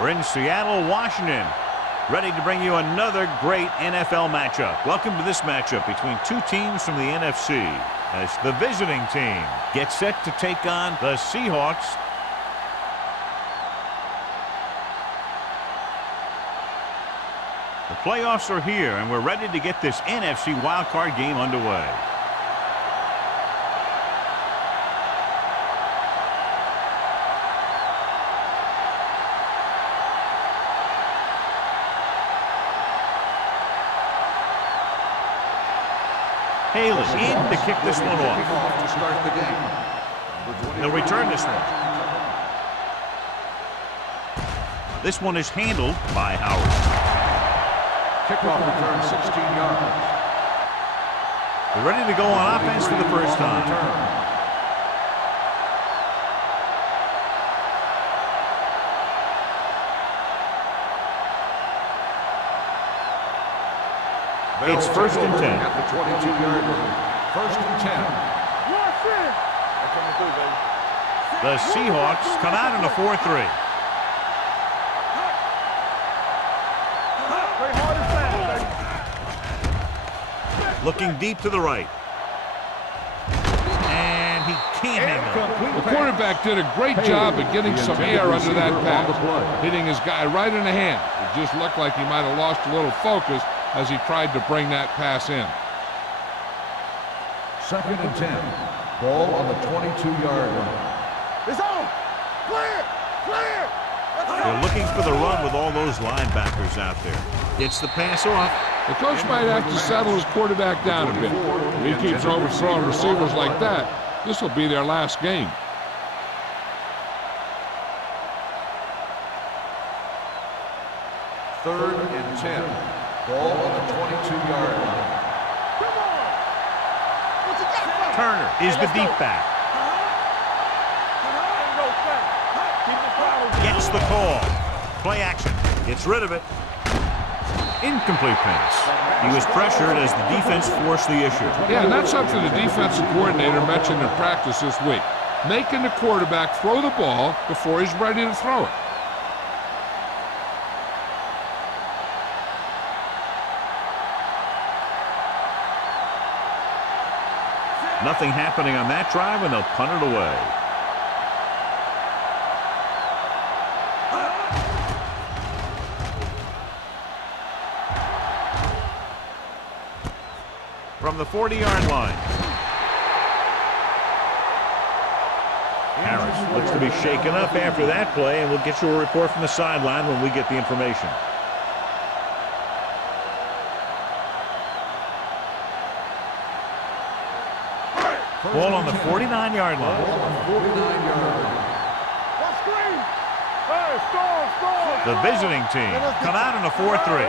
We're in Seattle, Washington, ready to bring you another great NFL matchup. Welcome to this matchup between two teams from the NFC as the visiting team gets set to take on the Seahawks. The playoffs are here, and we're ready to get this NFC wildcard game underway. Haley in to kick this one off. To start the game. They'll return this one. This one is handled by Howard. Kickoff return 16 yards. They're ready to go on offense for the first time. It's first and 10. At the 22-yard line. First and 10. The Seahawks come out in a 4-3. Looking deep to the right. And he can't hang on. The quarterback did a great job of getting some air under that pass, hitting his guy right in the hand. It just looked like he might have lost a little focus as he tried to bring that pass in. Second and 10. Ball on the 22-yard line. It's on! Clear! Clear! They're looking for the run with all those linebackers out there. Gets the pass off. The coach might have to settle his quarterback down a bit. If he keeps overthrowing receivers like that, this will be their last game. Third and 10. Ball on the 22-yard line. Come on! What you got? Turner is the deep back. Gets the call. Play action. Gets rid of it. Incomplete pass. He was pressured as the defense forced the issue. Yeah, and that's something the defensive coordinator mentioned in practice this week. Making the quarterback throw the ball before he's ready to throw it. Nothing happening on that drive, and they'll punt it away. From the 40-yard line. Harris looks to be shaken up after that play, and we'll get you a report from the sideline when we get the information. Ball on the 49-yard line. The visiting team come out in a 4-3.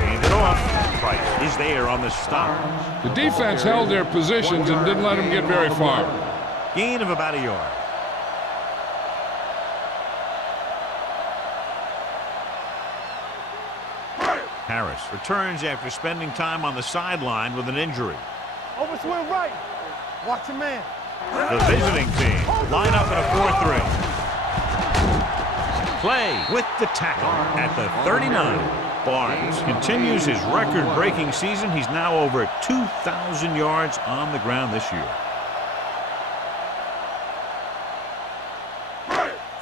Hand it off. Price is there on the stop. The defense held their positions and didn't let them get very far. Gain of about a yard. Harris returns after spending time on the sideline with an injury. Over swing right. Watch your man. The visiting team line up in a 4-3. Clay with the tackle at the 39. Barnes continues his record-breaking season. He's now over 2,000 yards on the ground this year.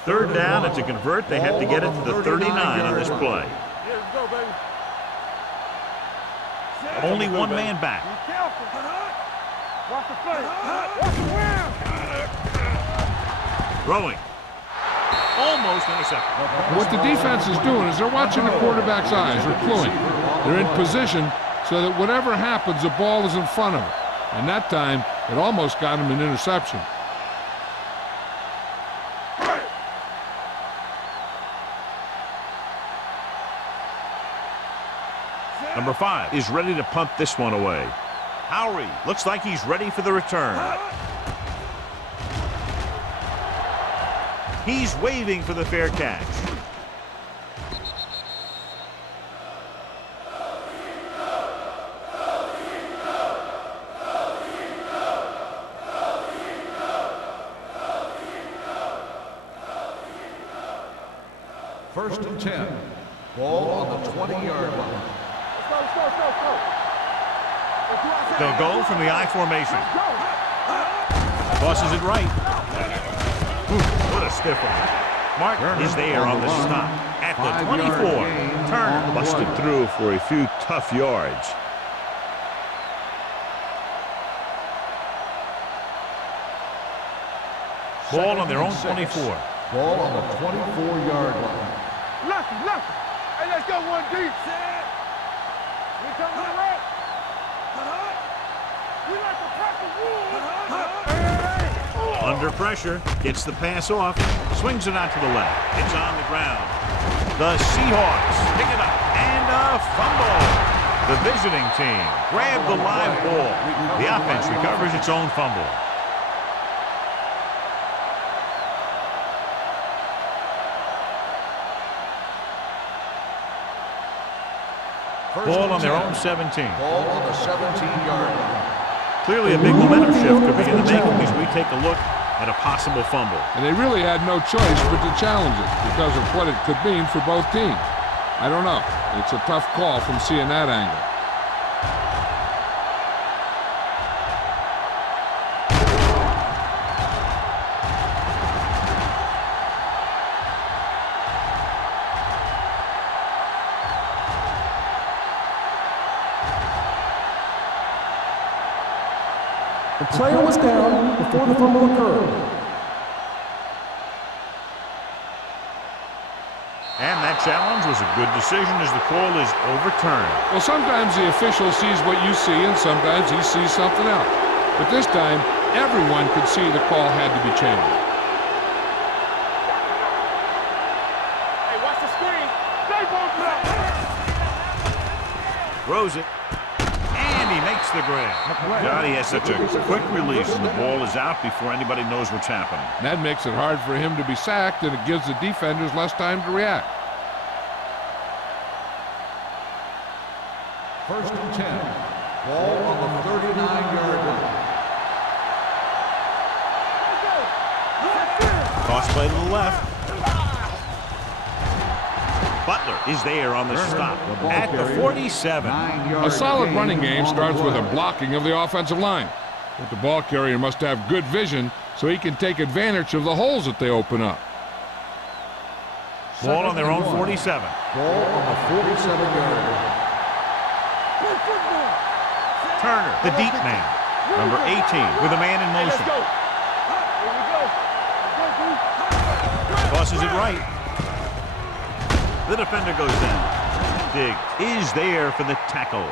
Third down, and to convert, they have to get it to the 39 on this play. Only one man back. Be careful. Watch the play. Watch the ground. Throwing. Almost intercepted. What the defense is doing is they're watching the quarterback's eyes. They're cluing. They're in position so that whatever happens, the ball is in front of him. And that time, it almost got him an interception. Number 5 is ready to punt this one away. Howery looks like he's ready for the return. He's waving for the fair catch. First and 10. Ball on the 20-yard line. Let's go. They'll go from the I formation. Tosses it right. Ooh, what a stiff one. Mark is there on the stop at the 24. Turner busted through for a few tough yards. Ball on their own 24. Ball on the 24-yard line. Left. Hey, let's go one deep. We come to the right. We like to pack the wood. Under pressure, gets the pass off, swings it out to the left. It's on the ground. The Seahawks pick it up, and a fumble. The visiting team grab the live ball. The offense recovers its own fumble. Ball on their own 17. Ball on the 17-yard line. Clearly a big momentum shift could begin to make as we take a look at a possible fumble. And they really had no choice but to challenge it because of what it could mean for both teams. I don't know. It's a tough call from seeing that angle. The player was down before the fumble occurred. And that challenge was a good decision as the call is overturned. Well, sometimes the official sees what you see and sometimes he sees something else. But this time, everyone could see the call had to be changed. Hey, watch the screen. Stay both up. Throws it. And he makes the grab. God, he has such a quick release, and the ball is out before anybody knows what's happening. And that makes it hard for him to be sacked, and it gives the defenders less time to react. First and 10. Ball on the 39-yard line. Toss play to the left. Butler is there on the stop at the 47. A solid running game starts with a blocking of the offensive line. But the ball carrier must have good vision so he can take advantage of the holes that they open up. Ball on their own 47. Ball on the 47-yard line. Turner, the deep man. Number 18 with a man in Let's motion. go. Here we go. Tosses it right. The defender goes down. Diggs is there for the tackle.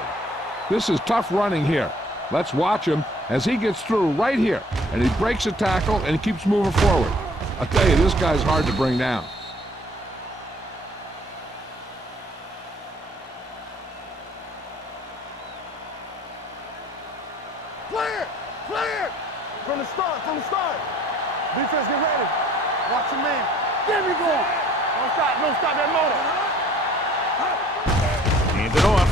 This is tough running here. Let's watch him as he gets through right here. And he breaks a tackle and he keeps moving forward. I'll tell you, this guy's hard to bring down. Clear. From the start. Defense, get ready. Watch your man. There we go. Don't stop that motor. Hand it off.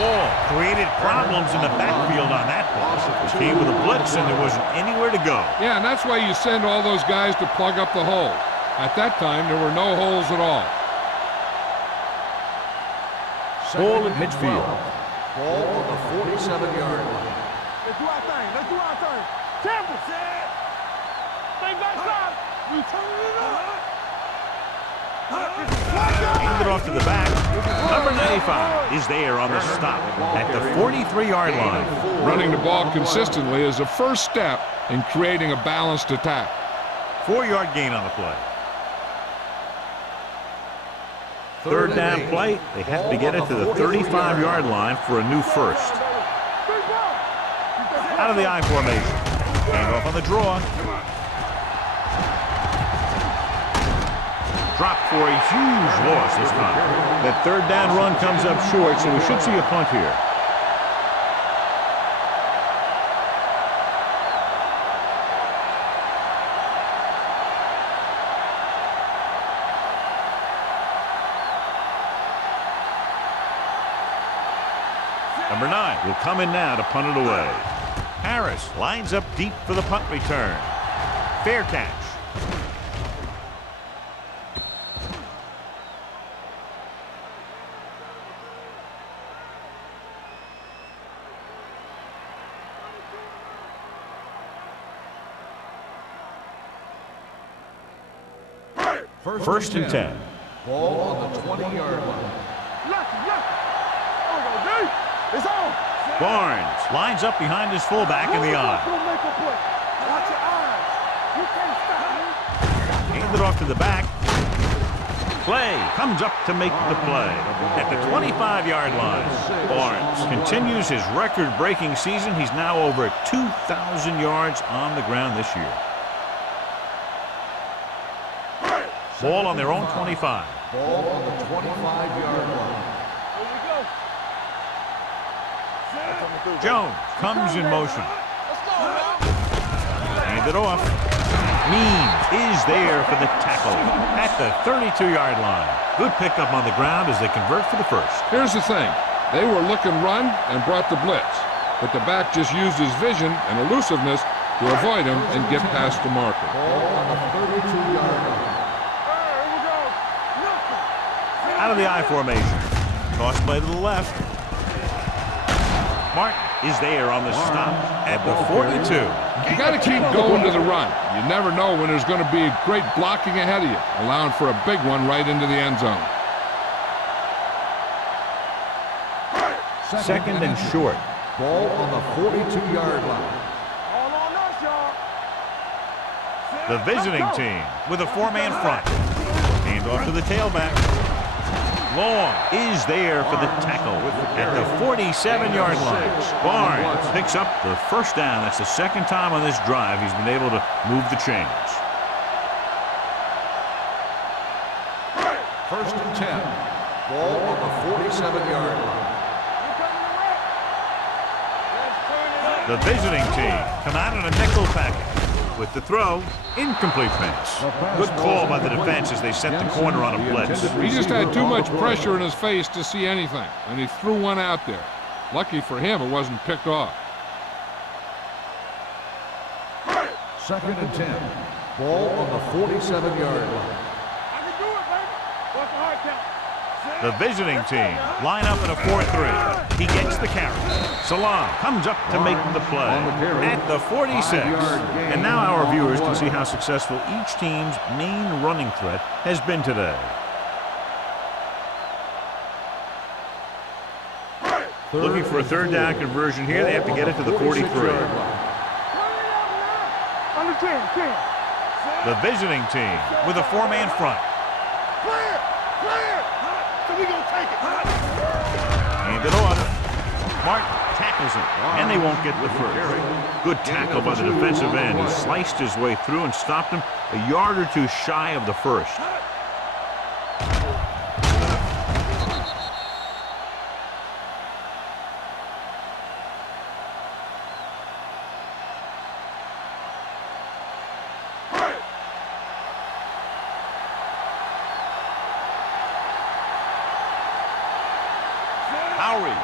Wall created problems in the backfield on that ball. It came with a blitz and there wasn't anywhere to go. Yeah, and that's why you send all those guys to plug up the hole. At that time, there were no holes at all. Ball at midfield. Ball on the 47-yard line. Let's do our thing. Temple. Stay backside. We turn it up. Hand it off to the back. Number 95 is there on the stop at the 43-yard line. Running the ball consistently is the first step in creating a balanced attack. 4-yard gain on the play. Third down play. They have to get it to the 35-yard line for a new first. Out of the I formation. Hand off on the draw. Dropped for a huge loss this time. That third down run comes up short, so we should see a punt here. Number 9 will come in now to punt it away. Harris lines up deep for the punt return. Fair catch. First and 10. Ball on the 20-yard line. It's on. Barnes lines up behind his fullback in the I. Watch your eyes. You can't stop me. Handed off to the back. Cle comes up to make the play at the 25-yard line. Barnes continues his record-breaking season. He's now over 2,000 yards on the ground this year. Ball on their own 25. Ball on the 25-yard line. Jones comes in motion. Hand it off. Means is there for the tackle at the 32-yard line. Good pickup on the ground as they convert for the first. Here's the thing. They were looking run and brought the blitz, but the back just used his vision and elusiveness to avoid him and get past the marker. Ball on the 32-yard line. Out of the I formation. Toss play to the left. Martin is there on the stop at the 42. You got to keep going to the run. You never know when there's going to be great blocking ahead of you, allowing for a big one right into the end zone. Second and short. Ball on the 42-yard line. The visiting team with a four-man front. Hand off to the tailback. Long is there for the tackle at the 47-yard line. Barnes picks up the first down. That's the second time on this drive he's been able to move the chains. First and 10. Ball on the 47-yard line. The visiting team come out in a nickel package. With the throw, incomplete pass. Good call by the defense as they set the corner on a blitz. He just had too much pressure in his face to see anything, and he threw one out there. Lucky for him, it wasn't picked off. Second and 10. Ball on the 47-yard line. The visiting team line up in a 4-3. He gets the carry. Salam comes up to make the play at the 46. And now our viewers can see how successful each team's main running threat has been today. Looking for a third down conversion here. They have to get it to the 43. The visiting team with a four-man front. Hand it off. Martin tackles it, and they won't get the first. Good tackle by the defensive end. He sliced his way through and stopped him a yard or two shy of the first.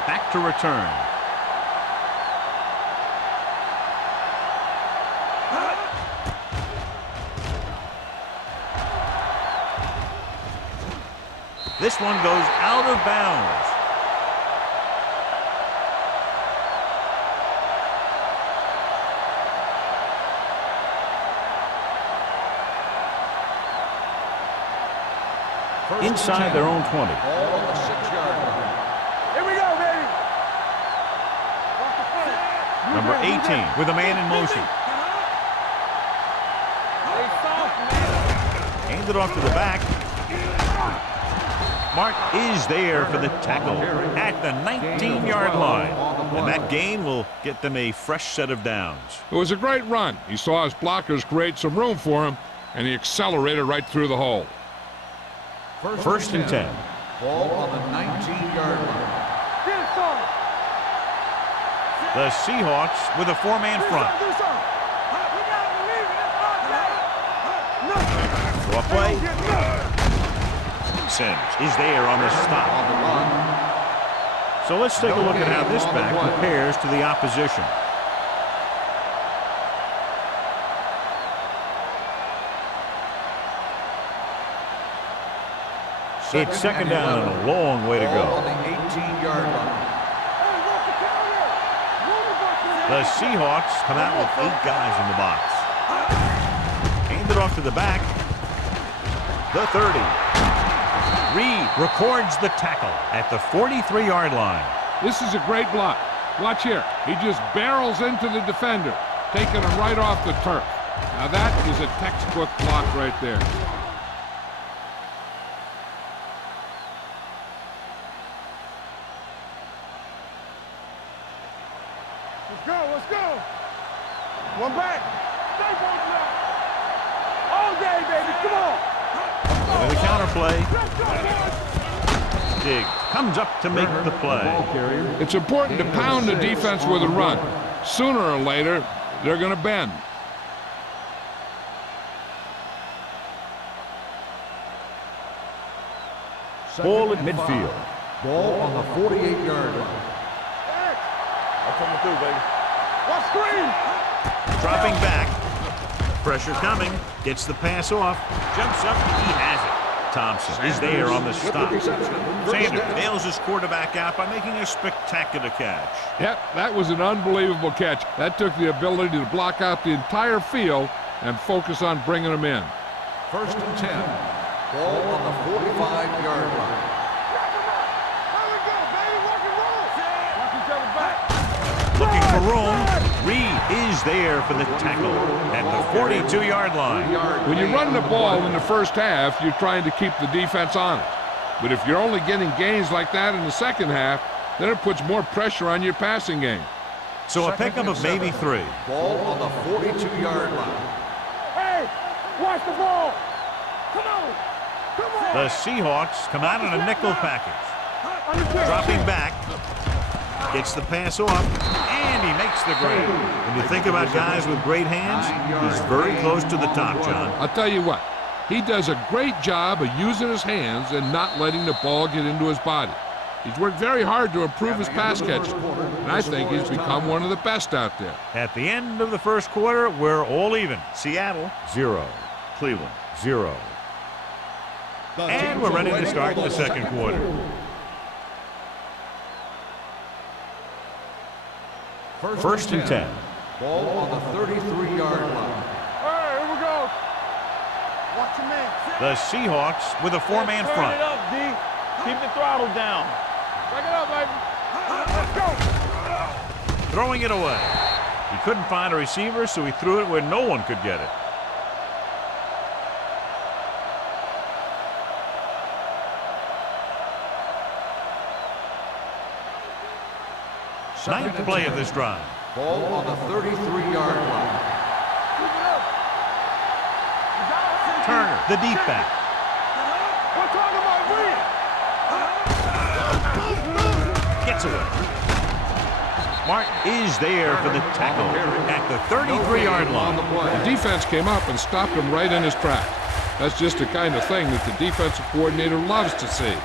Back to return. This one goes out of bounds. Inside their own 20. Ball on the 6-yard line. Number 18 with a man in motion. Hand it off to the back. Mark is there for the tackle at the 19-yard line. And that gain will get them a fresh set of downs. It was a great run. He saw his blockers create some room for him, and he accelerated right through the hole. First and 10. Ball on the 19-yard line. The Seahawks with a four-man front. Draw play. Sims is there on the stop. So let's take a look at how this back compares to the opposition. It's second down and a long way to go. On the 18-yard line. The Seahawks come out with 8 guys in the box. Hand it off to the back. the 30. Reed records the tackle at the 43-yard line. This is a great block. Watch here. He just barrels into the defender, taking him right off the turf. Now that is a textbook block right there. Let's go, let's go. One back. Stay focused. All day, baby, come on. And the counterplay. Let's go, boys. Diggs comes up to make the play. It's important to pound the defense with a run. Sooner or later, they're going to bend. Ball at midfield. Ball on the 48-yard line. I'm coming through, baby. Watch screen. Dropping back. Pressure coming. Gets the pass off. Jumps up. He has it. Thompson is there on the stop. Sanders nails his quarterback out by making a spectacular catch. Yep, that was an unbelievable catch. That took the ability to block out the entire field and focus on bringing them in. 1st and 10. Ball on the 45-yard line. Here we go, baby. Rock and roll. Watch each other back. Looking for room. Reed is there for the tackle at the 42-yard line. When you run the ball in the first half, you're trying to keep the defense on it. But if you're only getting gains like that in the second half, then it puts more pressure on your passing game. So a pickup of maybe 3. Ball on the 42-yard line. Hey, watch the ball. Come on. Come on. The Seahawks come out in a nickel package. Understand. Dropping back. Gets the pass off, and he makes the grab. When you think about guys with great hands, he's very close to the top, John. I'll tell you what, he does a great job of using his hands and not letting the ball get into his body. He's worked very hard to improve his pass catching, and I think he's become one of the best out there. At the end of the first quarter, we're all even. Seattle, 0. Cleveland, 0. And we're ready to start the second quarter. First and 10. Ball on the 33-yard line. Hey, here we go. Watch your man. The Seahawks with a 4-man Turn front. it up, D. Keep the throttle down. Break it up, baby. Let's go. Throwing it away. He couldn't find a receiver, so he threw it where no one could get it. Ninth play of this drive. Ball on the 33-yard line. Turner, the deep back. We're talking about win. Gets away. Martin is there for the tackle at the 33-yard line. The defense came up and stopped him right in his track. That's just the kind of thing that the defensive coordinator loves to see.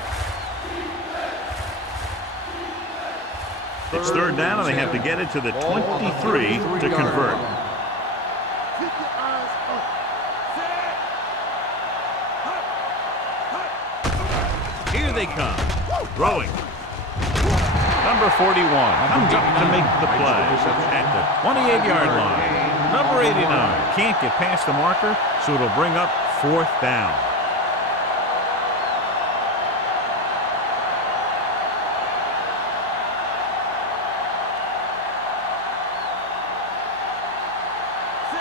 It's 3rd down, and they have to get it to the 23 to convert. Keep your eyes up. Here they come. Throwing. Number 41 comes up to make the play at the 28-yard line. Number 89 can't get past the marker, so it'll bring up 4th down.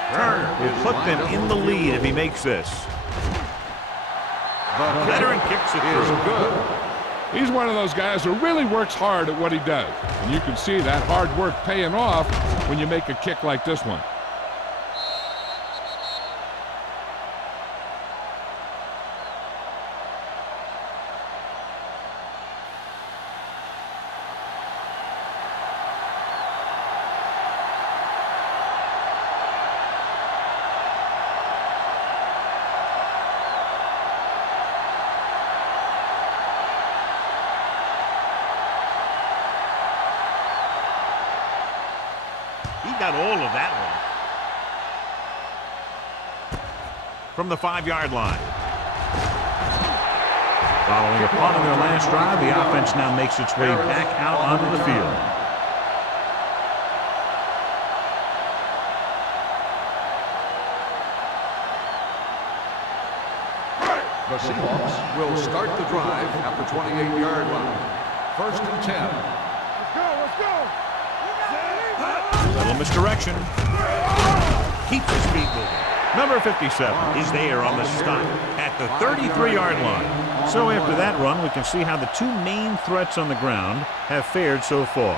Turner will put them in the lead if he makes this. The veteran kicks it through. Good. He's one of those guys who really works hard at what he does. And you can see that hard work paying off when you make a kick like this one. He got all of that one. From the 5-yard line. Following a punt on their last drive, the offense now makes its way back out onto the field. The Seahawks will start the drive at the 28-yard line. 1st and 10. Let's go, let's go. Little misdirection. Keeps his feet moving. Number 57 is there on the stop at the 33-yard line. So after that run, we can see how the two main threats on the ground have fared so far.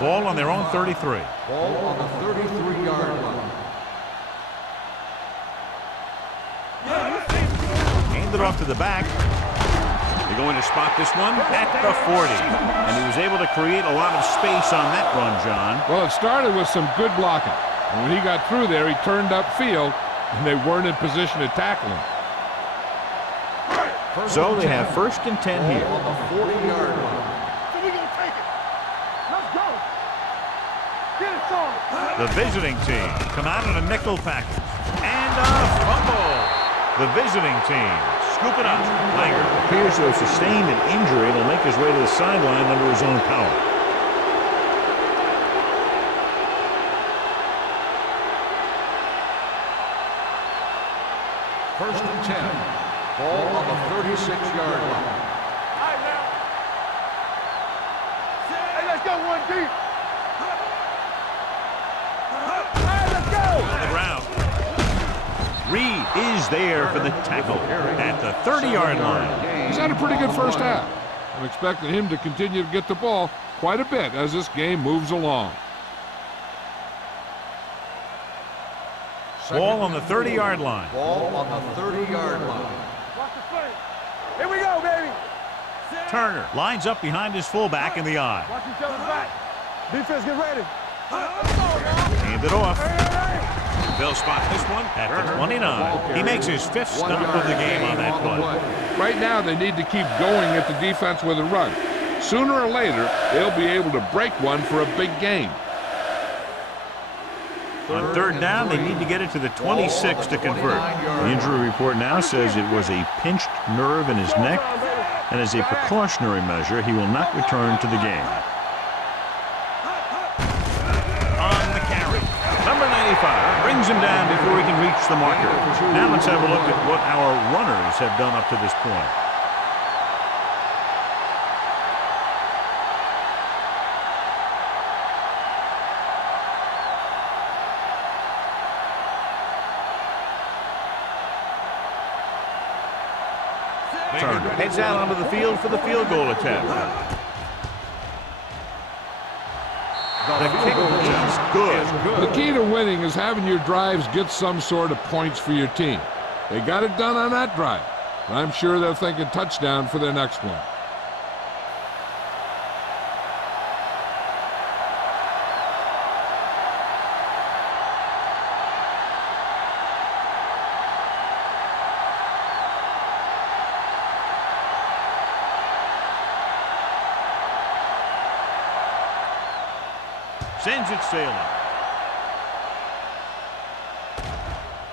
Ball on their own 33. Ball on the 33-yard line. Handed it off to the back. They're going to spot this one at the 40. And he was able to create a lot of space on that run, John. Well, it started with some good blocking. And when he got through there, he turned upfield, and they weren't in position to tackle him. So they have 1st and 10 here. On the 40-yard line. So we're going to take it. Let's go. Get it, son. The visiting team come out in a nickel package. And a fumble. The visiting team scoop it up. Langer appears to have sustained an injury and will make his way to the sideline under his own power. First and 10. Ball on the 36-yard line. All right, now. Hey, let's go, 1 deep. All right, let's go. On the ground. Reed is there for the tackle at the 30-yard line. He's had a pretty good first half. I'm expecting him to continue to get the ball quite a bit as this game moves along. Ball on the 30-yard line. Ball on the 30-yard line. Watch the play. Here we go, baby. Turner lines up behind his fullback in the eye. Watch each other's back. Defense, get ready. Hand it off. They'll spot this one at the 29. He makes his 5th stop of the game on that play. Right now, they need to keep going at the defense with a run. Sooner or later, they'll be able to break one for a big game. On 3rd down, they need to get it to the 26 to convert. The injury report now says it was a pinched nerve in his neck, and as a precautionary measure, he will not return to the game. On the carry, number 95 brings him down before he can reach the marker. Now let's have a look at what our runners have done up to this point. Turner heads out onto the field for the field goal attempt. The kick is good. The key to winning is having your drives get some sort of points for your team. They got it done on that drive. I'm sure they're thinking touchdown for their next one. Sends it sailing.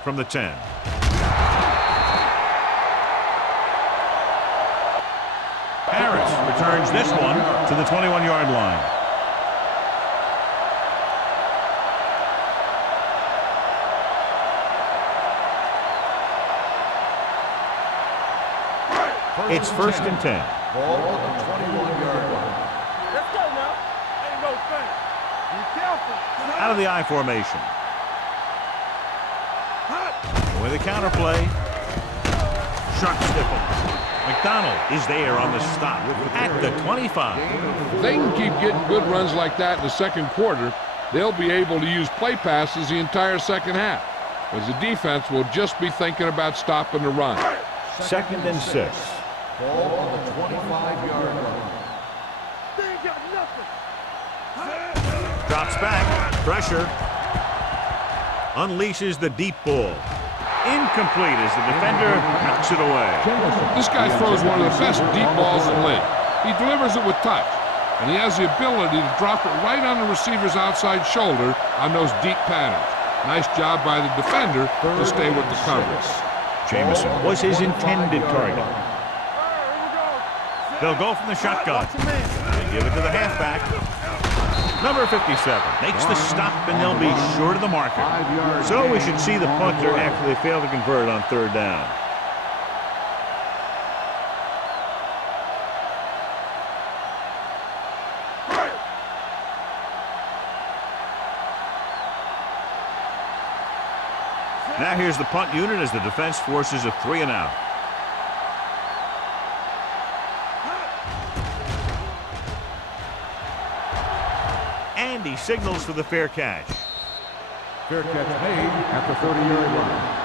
From the 10. Harris returns this one to the 21-yard line. It's 1st and 10. Ball on the 21-yard line. Let's go now. Ain't no thing. Be careful. Out of the I formation. With a counterplay. Sharp stifle. McDonald is there on the stop at the 25. If they can keep getting good runs like that in the second quarter, they'll be able to use play passes the entire second half, as the defense will just be thinking about stopping the run. 2nd and 6. Ball on the 25-yard line. They ain't got nothing. Drops back. Pressure. Unleashes the deep ball. Incomplete as the defender knocks it away. This guy throws one of the best deep balls in the league. He delivers it with touch, and he has the ability to drop it right on the receiver's outside shoulder on those deep patterns. Nice job by the defender to stay with the coverage. Jameson was his intended target. They'll go from the shotgun. They give it to the halfback. Number 57 makes the stop, and they'll be short of the marker. So we should see the punter after they fail to convert on third down. Now here's the punt unit as the defense forces a 3-and-out. And he signals for the fair catch. Fair catch made at the 30-yard line.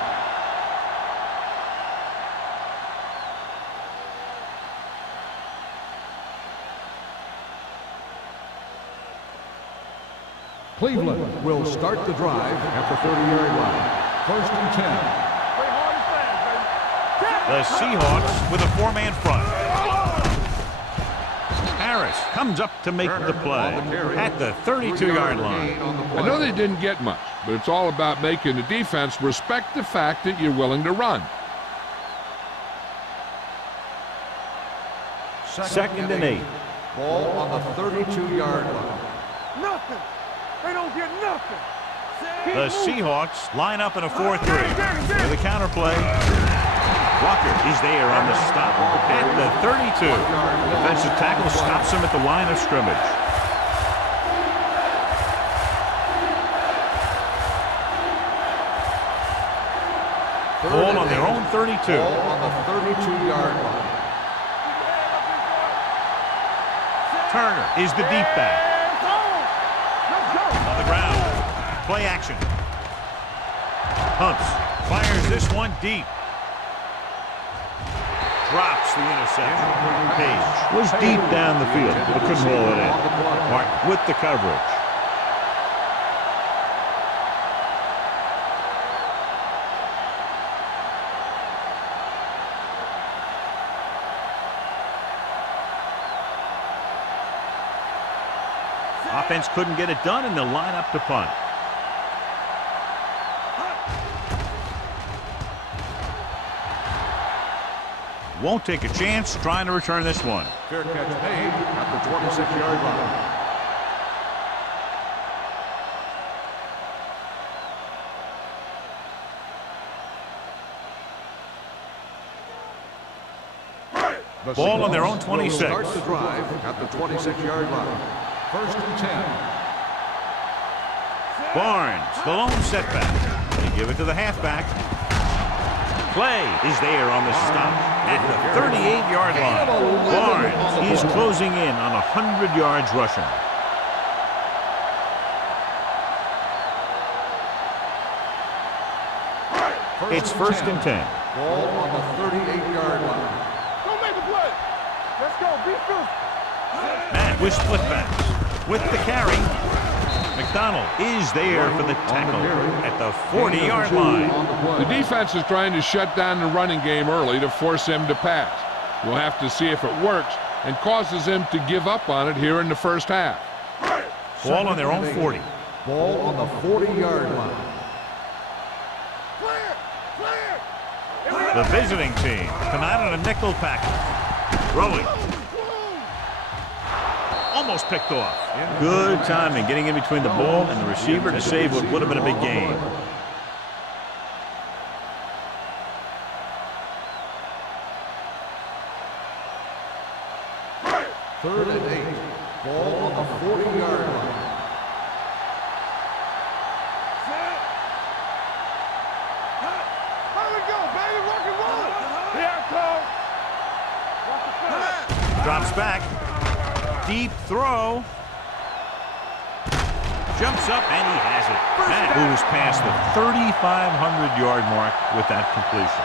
Cleveland will start the drive at the 30-yard line. First and 10. The Seahawks with a 4-man front. Harris comes up to make the play at the 32-yard line. I know they didn't get much, but it's all about making the defense respect the fact that you're willing to run. Second and 8. Ball on the 32-yard line. Nothing. They don't get nothing. The Seahawks line up in a 4-3. With a counter play. Walker is there on the stop at the 32. Defensive tackle stops him at the line of scrimmage. Ball on their own 32. Ball on the 32-yard line. Turner is the deep back. On the ground. Play action. Hunts fires this one deep. Drops the interception. Page was deep down the field, but couldn't roll it in. Mark with the coverage. Offense couldn't get it done, and they'll line up to punt. Won't take a chance trying to return this one. Fair catch made at the 26-yard line. Ball on their own 26. Start the drive at the 26-yard line. First and 10. Barnes, the lone setback. They give it to the halfback. Clay is there on the stop at the 38-yard line. Barnes is closing in on 100 yards rushing. It's first and 10. Ball on the 38-yard line. Don't make the play. Let's go. Be fierce. Matt with split backs. With the carry. McDonald is there for the tackle at the 40-yard line. The defense is trying to shut down the running game early to force him to pass. We'll have to see if it works and causes him to give up on it here in the first half. Ball on their own 40. Ball on the 40-yard line. The visiting team come out on a nickel package. Throwing. Almost picked off. Good timing getting in between the ball and the receiver to save what would have been a big game. Third and 8. Ball on the 40-yard line. How we go, baby? Rock and roll. Here it comes. Drops back. Deep throw. Jumps up, and he has it. Matt moves past the 3,500-yard mark with that completion.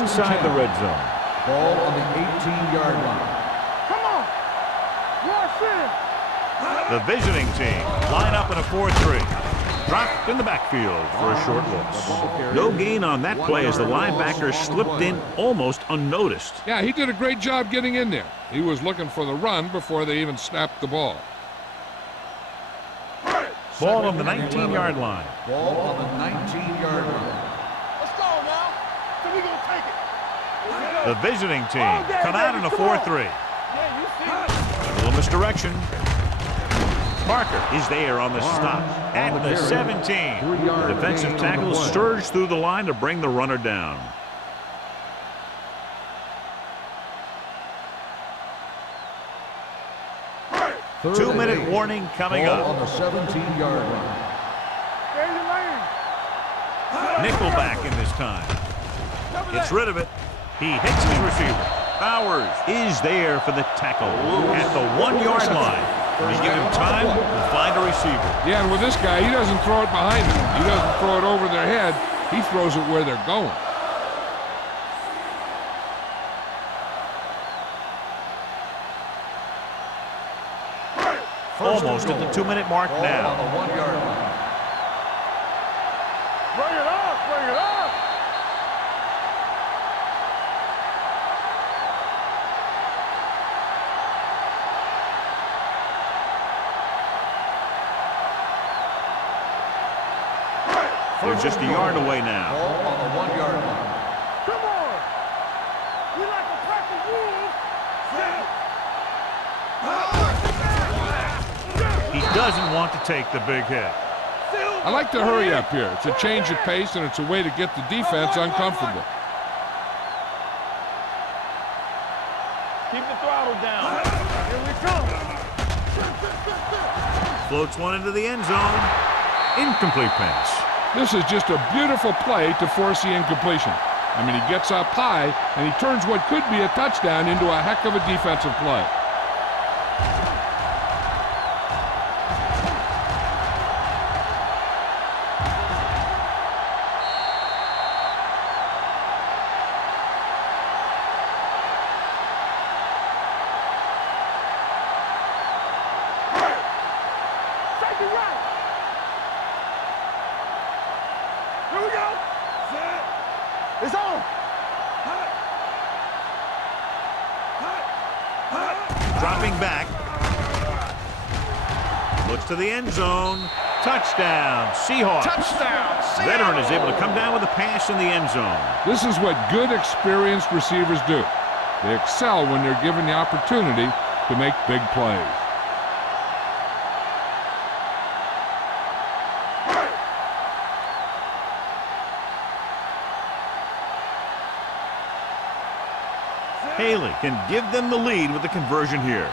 Inside the red zone. Ball on the 18-yard line. Come on. Rush in. The visiting team line up in a 4-3. Dropped in the backfield for a short loss. No gain on that play as the linebacker slipped in almost unnoticed. Yeah, he did a great job getting in there. He was looking for the run before they even snapped the ball. Ball on the 19-yard line. Ball on the 19-yard line. Let's go now. So we gonna take it. The visiting team come out in a 4-3. A little misdirection. Parker is there on the stop at the 17. The defensive tackle surged through the line to bring the runner down. Two-minute warning coming up. On the 17-yard line. Nickelback in this time. Gets rid of it. He hits his receiver. Bowers is there for the tackle at the 1-yard line. You give him time to find a receiver. Yeah, and with this guy, he doesn't throw it behind him. He doesn't throw it over their head. He throws it where they're going. Almost at the 2-minute mark now. On the 1-yard line. Bring it up, bring it up. They're just a yard away now. Ball on the 1-yard line. Come on. We like to practice rules. He doesn't want to take the big hit. I like to hurry up here. It's a change of pace, and it's a way to get the defense uncomfortable. Keep the throttle down. Here we come. Floats one into the end zone. Incomplete pass. This is just a beautiful play to force the incompletion. I mean, he gets up high, and he turns what could be a touchdown into a heck of a defensive play. It's on. Dropping back. Looks to the end zone. Touchdown, Seahawks. Touchdown. Veteran is able to come down with a pass in the end zone. This is what good, experienced receivers do. They excel when they're given the opportunity to make big plays. Haley can give them the lead with the conversion here.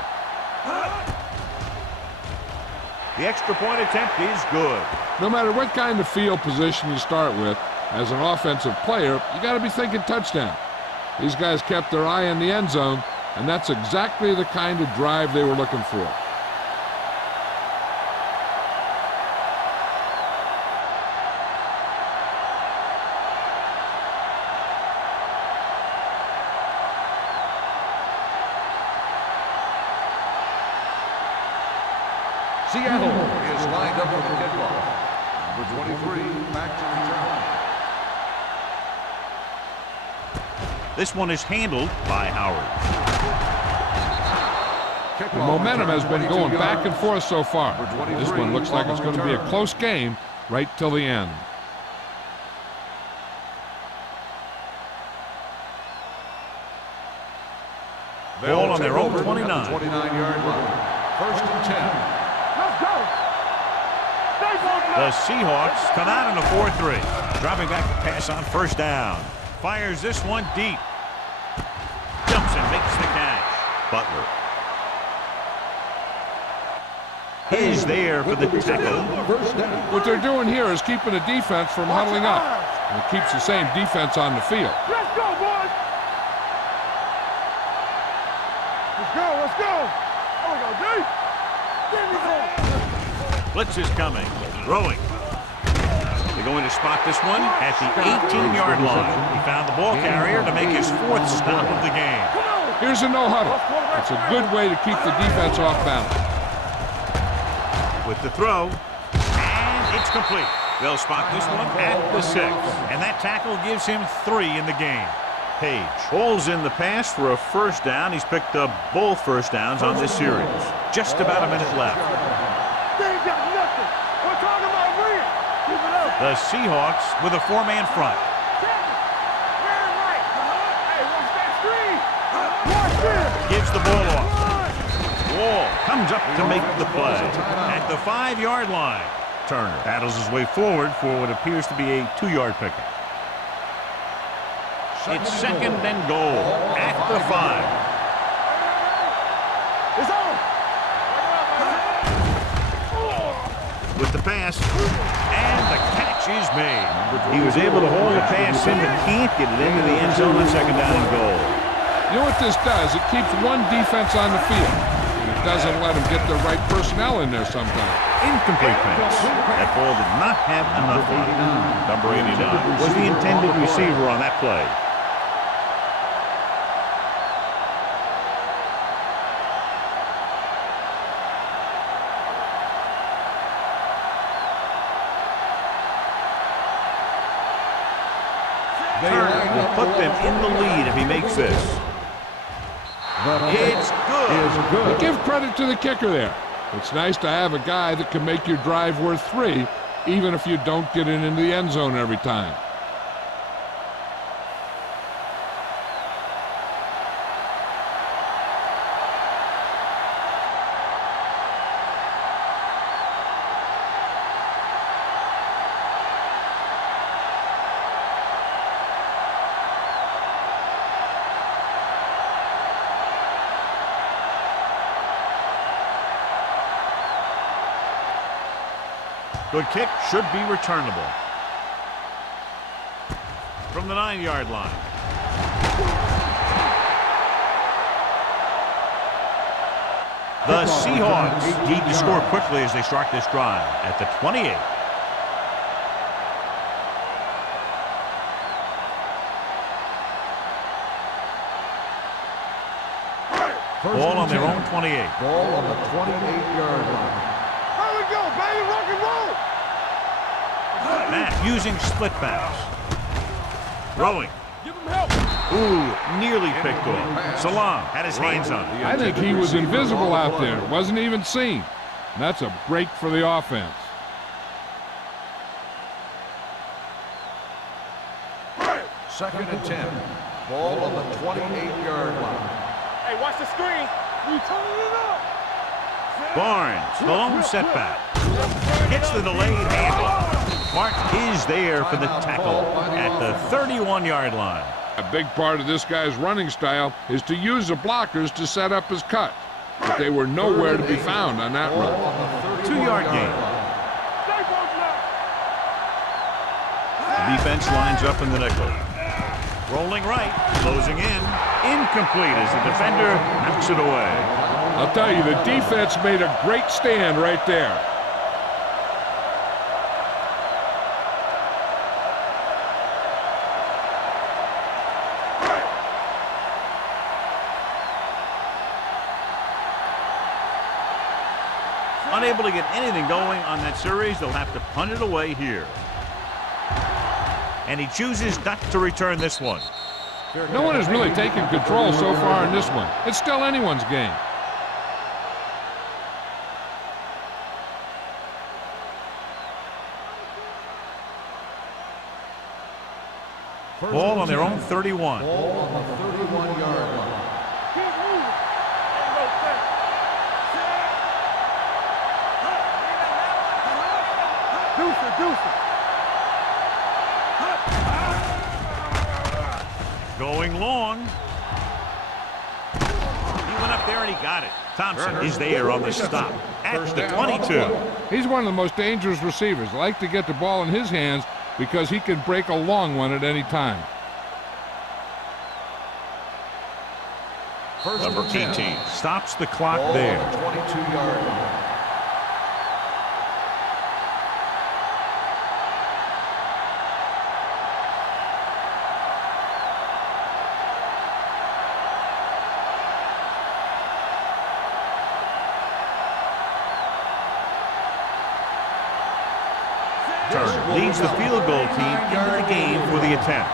The extra point attempt is good. No matter what kind of field position you start with, as an offensive player, you got to be thinking touchdown. These guys kept their eye on the end zone, and that's exactly the kind of drive they were looking for. Seattle is lined up for the kickoff. Number 23, back to return. This one is handled by Howard. The momentum has been going back and forth so far. This one looks like it's going to be a close game right till the end. Ball on their own 29. 29-yard line. First and 10. Let's go. The Seahawks come out in a 4-3. Dropping back to pass on first down. Fires this one deep. Jumps and makes the catch. Butler is there for the tackle. First down. What they're doing here is keeping the defense from huddling up. And it keeps the same defense on the field. Let's go, boys. Let's go, let's go. Oh, we go deep. There we go. Blitz is coming. Throwing. They're going to spot this one at the 18-yard line. He found the ball carrier to make his fourth stop of the game. Here's a no-huddle. It's a good way to keep the defense off balance. With the throw, and it's complete. They'll spot this one at the 6, and that tackle gives him 3 in the game. Page holds in the pass for a first down. He's picked up both first downs on this series. Just about a minute left. They ain't got nothing. We're talking about win. Keep it up. The Seahawks with a 4-man front. Hey, watch the ball off. Wall comes up to make the play at the 5-yard line. Turner battles his way forward for what appears to be a 2-yard pickup. It's second and goal at the 5. It's on. With the pass, and the catch is made. He was able to hold the pass in, but can't get it into the end zone on second down and goal. You know what this does? It keeps one defense on the field. It doesn't let them get the right personnel in there sometimes. Incomplete pass. That ball did not have enough on it. Number 89 was the intended receiver on that play. Turner will put them in the lead if he makes this. It's good. Give credit to the kicker there. It's nice to have a guy that can make your drive worth 3, even if you don't get it into the end zone every time. Good kick, should be returnable. From the 9-yard line. The Seahawks need to score quickly as they start this drive at the 28. Ball on their own 28. Ball on the 28-yard line. Here we go, baby, rock and roll. Matt using split pass. Throwing. Give him help. Ooh, nearly picked off. Salam had his hands on it. I think he was invisible out there. Wasn't even seen. And that's a break for the offense. Second and 10. Ball on the 28-yard line. Hey, watch the screen. We turning it up. Barnes, the lone setback. Gets the delayed handoff. Mark is there for the tackle at the 31-yard line. A big part of this guy's running style is to use the blockers to set up his cut. But they were nowhere to be found on that run. 2-yard gain. The defense lines up in the nickel. Rolling right, closing in. Incomplete as the defender knocks it away. I'll tell you, the defense made a great stand right there. Unable to get anything going on that series, they'll have to punt it away here. And he chooses not to return this one. No one has really taken control so far in this one. It's still anyone's game. Ball on their own 31. Ball on the 31-yard line. Going long. He went up there and he got it. Thompson is there on the stop at the 22. He's one of the most dangerous receivers. I like to get the ball in his hands because he can break a long one at any time. Number 18 stops the clock there. 22-yard line. Turner leads the field goal team into the game for the attempt.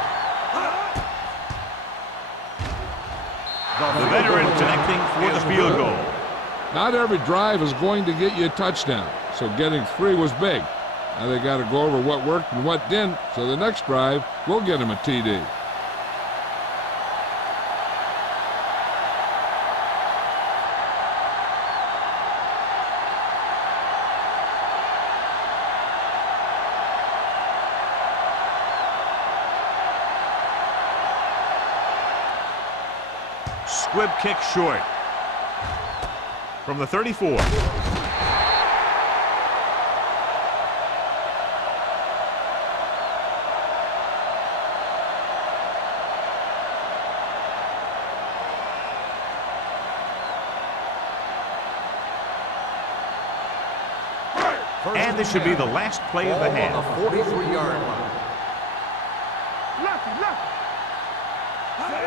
The veteran connecting for the field goal. Not every drive is going to get you a touchdown, so getting 3 was big. Now they got to go over what worked and what didn't, so the next drive will get him a TD. Squib kick short. From the 34. And this should be the last play of the half. On the 43-yard line.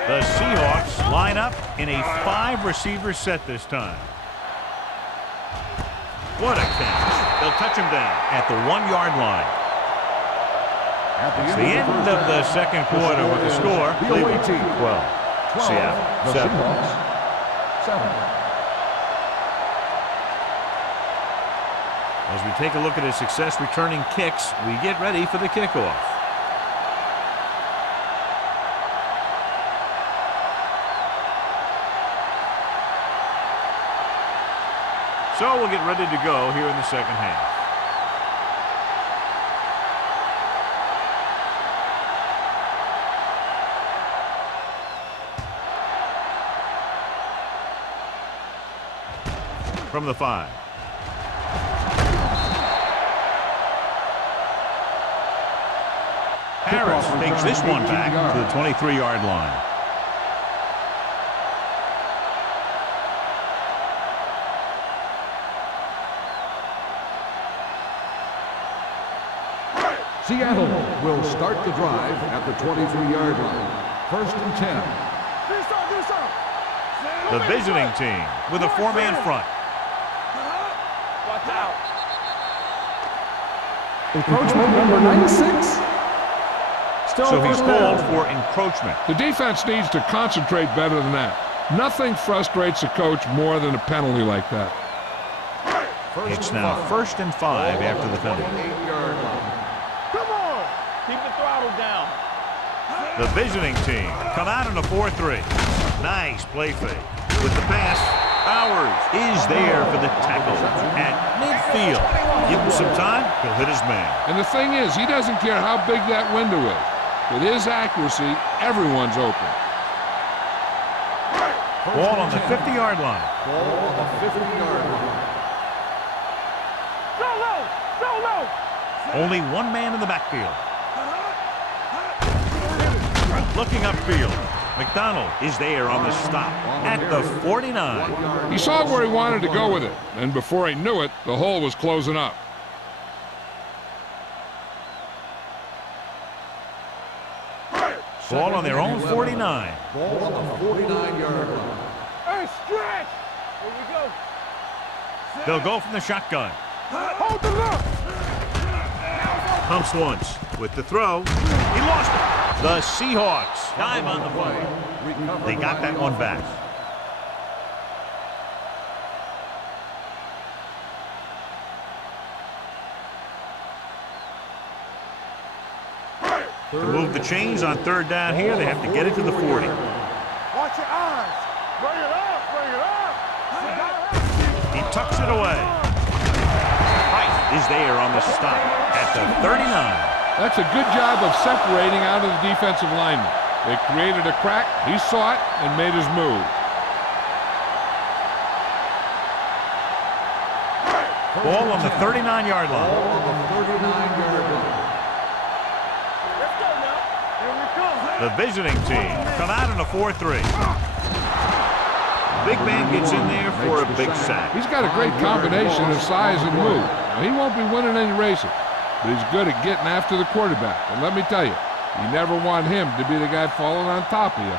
The Seahawks line up in a 5-receiver set this time. What a catch. They'll touch him down at the 1-yard line. It's the end of the second quarter with the score. Cleveland 12. Seattle 7. As we take a look at his success returning kicks, we get ready for the kickoff. So we'll get ready to go here in the second half. From the 5. Harris takes this one back to the 23-yard line. Seattle will start the drive at the 23-yard line. 1st and 10. The visiting team with a 4-man front. Watch out. Encroachment number 96. So he's called for encroachment. The defense needs to concentrate better than that. Nothing frustrates a coach more than a penalty like that. It's now 1st and 5 after the penalty. 8-yard line. Come on. Keep the throttle down. The visiting team come out in a 4-3. Nice play fake. With the pass, Bowers is there for the tackle at midfield. Give him some time, he'll hit his man. And the thing is, he doesn't care how big that window is. With his accuracy, everyone's open. Ball on the 50-yard line. Ball on the 50-yard line. Go low. Go low. Only one man in the backfield. Looking upfield. McDonald is there on the stop at the 49. He saw where he wanted to go with it, and before he knew it, the hole was closing up. Ball on their own 49. Ball on the 49-yard line. Hey, stretch. Here we go. They'll go from the shotgun. Hold the look. Pumps once with the throw. He lost it. The Seahawks dive on the play. They got that one back. To move the chains on 3rd down here, they have to get it to the 40. Watch your eyes. Bring it up. Bring it up. He tucks it away. Wright is there on the stop at the 39. That's a good job of separating out of the defensive lineman. They created a crack, he saw it, and made his move. Ball on the 39-yard line. Ball on the 39-yard line. Let's go now. Here we come. The visiting team come out in a 4-3. Big man gets in there for a big sack. He's got a great combination of size and move. Now, he won't be winning any races, but he's good at getting after the quarterback. And let me tell you, you never want him to be the guy falling on top of you.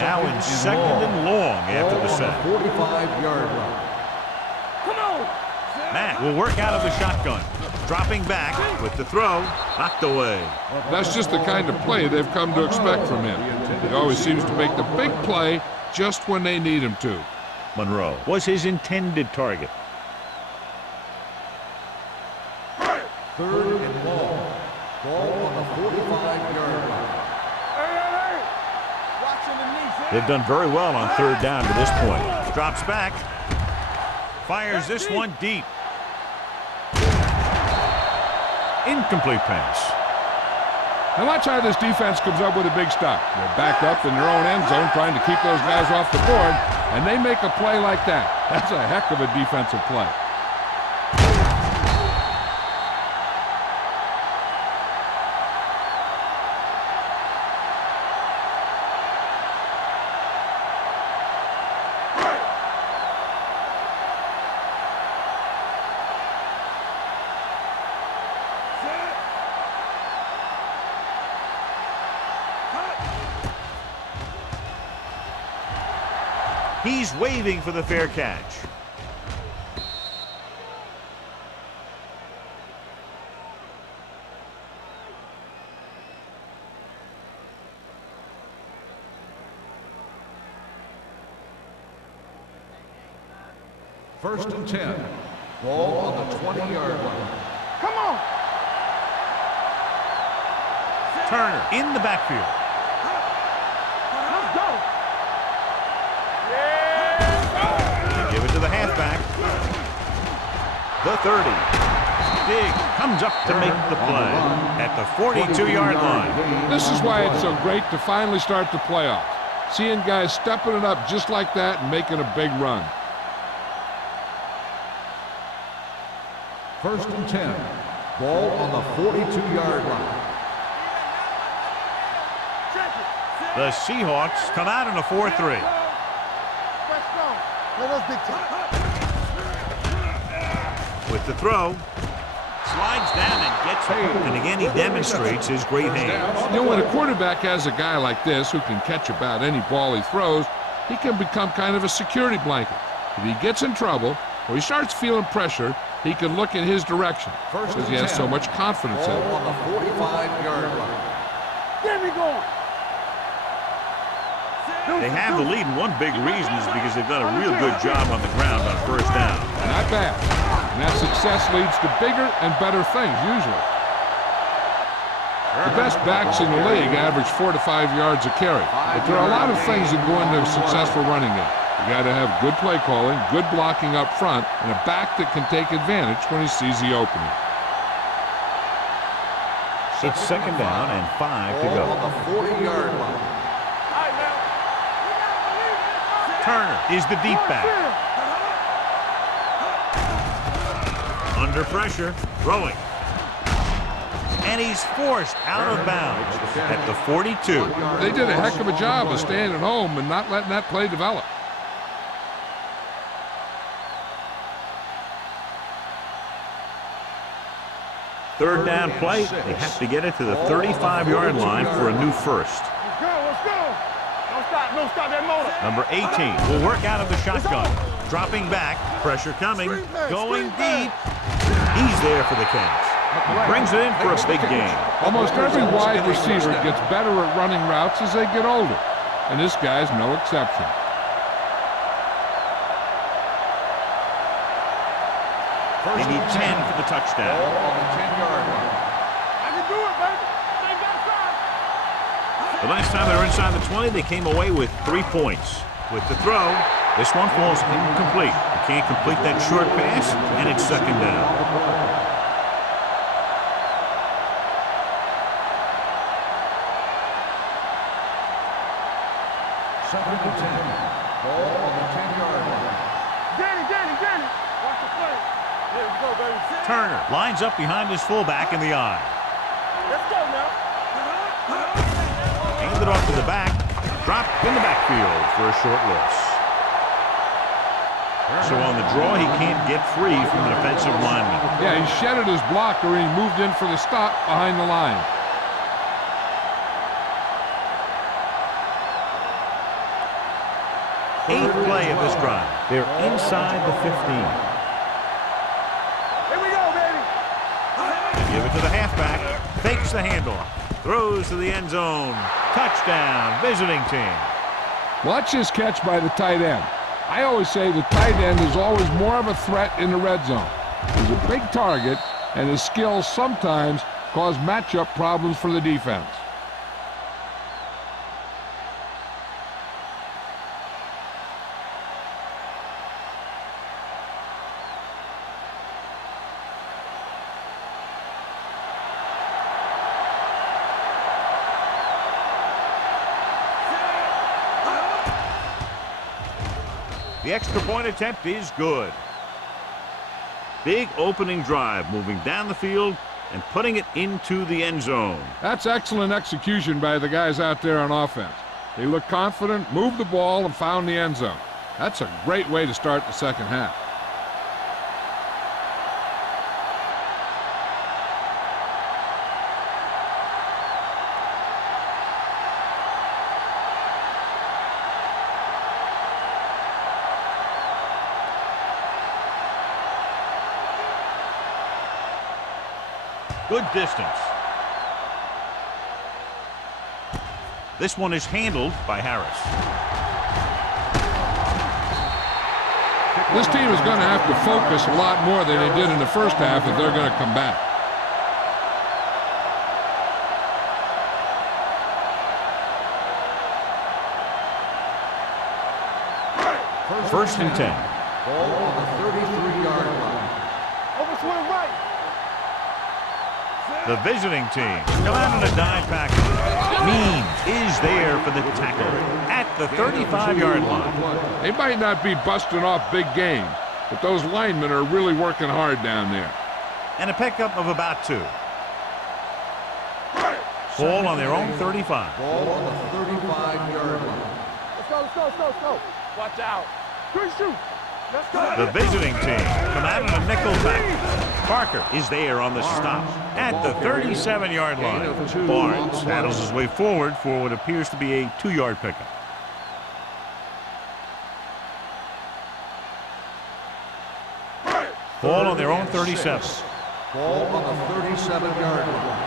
Now in 2nd and long after the sack. 45-yard line. Come on. Matt will work out of the shotgun. Dropping back with the throw. Knocked away. That's just the kind of play they've come to expect from him. He always seems to make the big play just when they need him to. Monroe was his intended target. 3rd and long. Ball on the 45-yard line. Hey. Watching the knees. They've done very well on 3rd down to this point. Drops back. Fires this one deep. Incomplete pass. And watch how this defense comes up with a big stop. They're back up in their own end zone trying to keep those guys off the board, and they make a play like that. That's a heck of a defensive play. He's waving for the fair catch. First and 10. Ball on the 20-yard line. Come on. Turner in the backfield. Let's go. They give it to the halfback. The 30. Diggs comes up to make the play at the 42-yard line. This is why it's so great to finally start the playoffs. Seeing guys stepping it up just like that and making a big run. First and 10. Ball on the 42-yard line. The Seahawks come out in a 4-3. Let us big time. With the throw, slides down and gets it. And again, he demonstrates his great hands. You know, when a quarterback has a guy like this who can catch about any ball he throws, he can become kind of a security blanket. If he gets in trouble or he starts feeling pressure, he can look in his direction because he has so much confidence in Ball it. on the 45-yard line. Get me going. They have the lead, and one big reason is because they've done a real good job on the ground on first down. Not bad. And that success leads to bigger and better things, usually. The best backs in the league average 4 to 5 yards a carry. But there are a lot of things that go into a successful running game. You got to have good play calling, good blocking up front, and a back that can take advantage when he sees the opening. It's second down and 5 to go. Ball on the 40-yard line. Turner is the deep back. Under pressure, throwing. And he's forced out of bounds at the 42. They did a heck of a job of staying at home and not letting that play develop. Third down play, they have to get it to the 35-yard line for a new first. Let's go, let's go. Don't stop that motor. Number 18 will work out of the shotgun. Dropping back, pressure coming, going deep. He's there for the catch. He brings it in for a big game. Almost every wide receiver gets better at running routes as they get older, and this guy's no exception. They need 10 for the touchdown. Ball on the 10-yard line. I can do it, baby. They got time. The last time they were inside the 20, they came away with 3 points. With the throw, this one falls incomplete. They can't complete that short pass, and it's second down. Second and 10. Ball on the 10-yard line. Danny. Watch the play. There we go, baby. Turner lines up behind his fullback in the eye. Let's go now. Handed off to the back, dropped in the backfield for a short loss. So on the draw, he can't get free from the defensive lineman. Yeah, he shedded his blocker and he moved in for the stop behind the line. Eighth play of this drive. They're inside the 15. Here we go, baby. They give it to the halfback. Fakes the handoff. Throws to the end zone. Touchdown, visiting team. Watch this catch by the tight end. I always say the tight end is always more of a threat in the red zone. He's a big target, and his skills sometimes cause matchup problems for the defense. The extra point attempt is good. Big opening drive, moving down the field and putting it into the end zone. That's excellent execution by the guys out there on offense. They looked confident, moved the ball, and found the end zone. That's a great way to start the second half. Good distance. This one is handled by Harris. This team is going to have to focus a lot more than they did in the first half if they're going to come back. First and 10. Ball on the 33-yard line. Overswing right. The visiting team come out in a dive package. Means is there for the tackle at the 35-yard line. They might not be busting off big games, but those linemen are really working hard down there. And a pickup of about 2. Ball on their own 35. Ball on the 35-yard line. Let's go, let's go, let's go, let's go. Watch out. Good shoot. Let's go. The visiting team come out in a nickel package. Parker is there on the stop at the 37-yard line. Barnes paddles his way forward for what appears to be a 2-yard pickup. Ball on their own 37. Ball on the 37-yard line.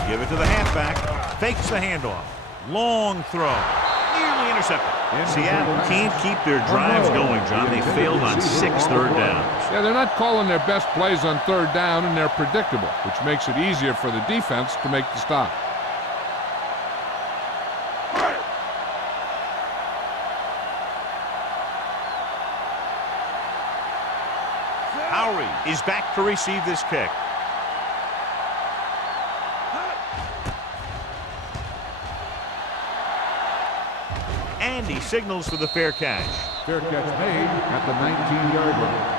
They give it to the halfback. Fakes the handoff. Long throw. Nearly intercepted. Seattle can't keep their drives going, John. They failed on 6 third downs. Yeah, they're not calling their best plays on third down, and they're predictable, which makes it easier for the defense to make the stop. Howery is back to receive this kick. And he signals for the fair catch. Fair catch made at the 19-yard line.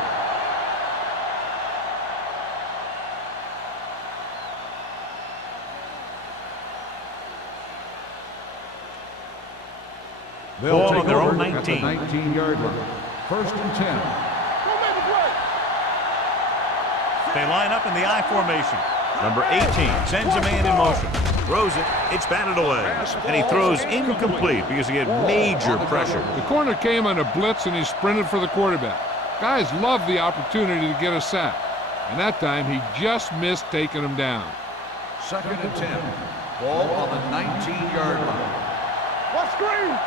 They'll take their over own 19. at the 19-yard line. First and 10. They line up in the I formation. Number 18 sends a man in motion. Throws it. It's batted away. And he throws incomplete because he had major pressure. The corner came on a blitz, and he sprinted for the quarterback. Guys love the opportunity to get a sack. And that time, he just missed taking him down. Second and 10. Ball on the 19-yard line. What screen?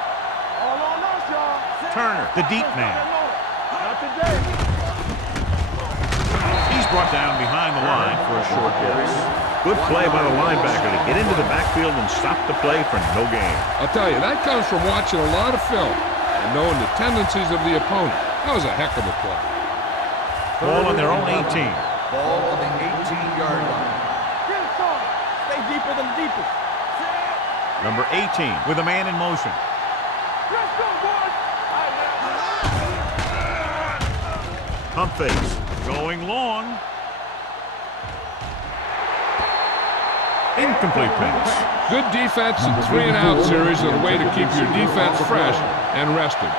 All on us, y'all. Turner, the deep man. Not today. He's brought down behind the line for a short pass. Good play by the linebacker to get into the backfield and stop the play for no gain. I'll tell you, that comes from watching a lot of film and knowing the tendencies of the opponent. That was a heck of a play. Ball on their own 18. Ball on the 18-yard line. Get it, son. Stay deeper than the deepest. Number 18 with a man in motion. Let's go, boys. Pump fakes. Going long. Incomplete pass. Good defense and 3-and-out series are the way to keep your defense fresh and rested.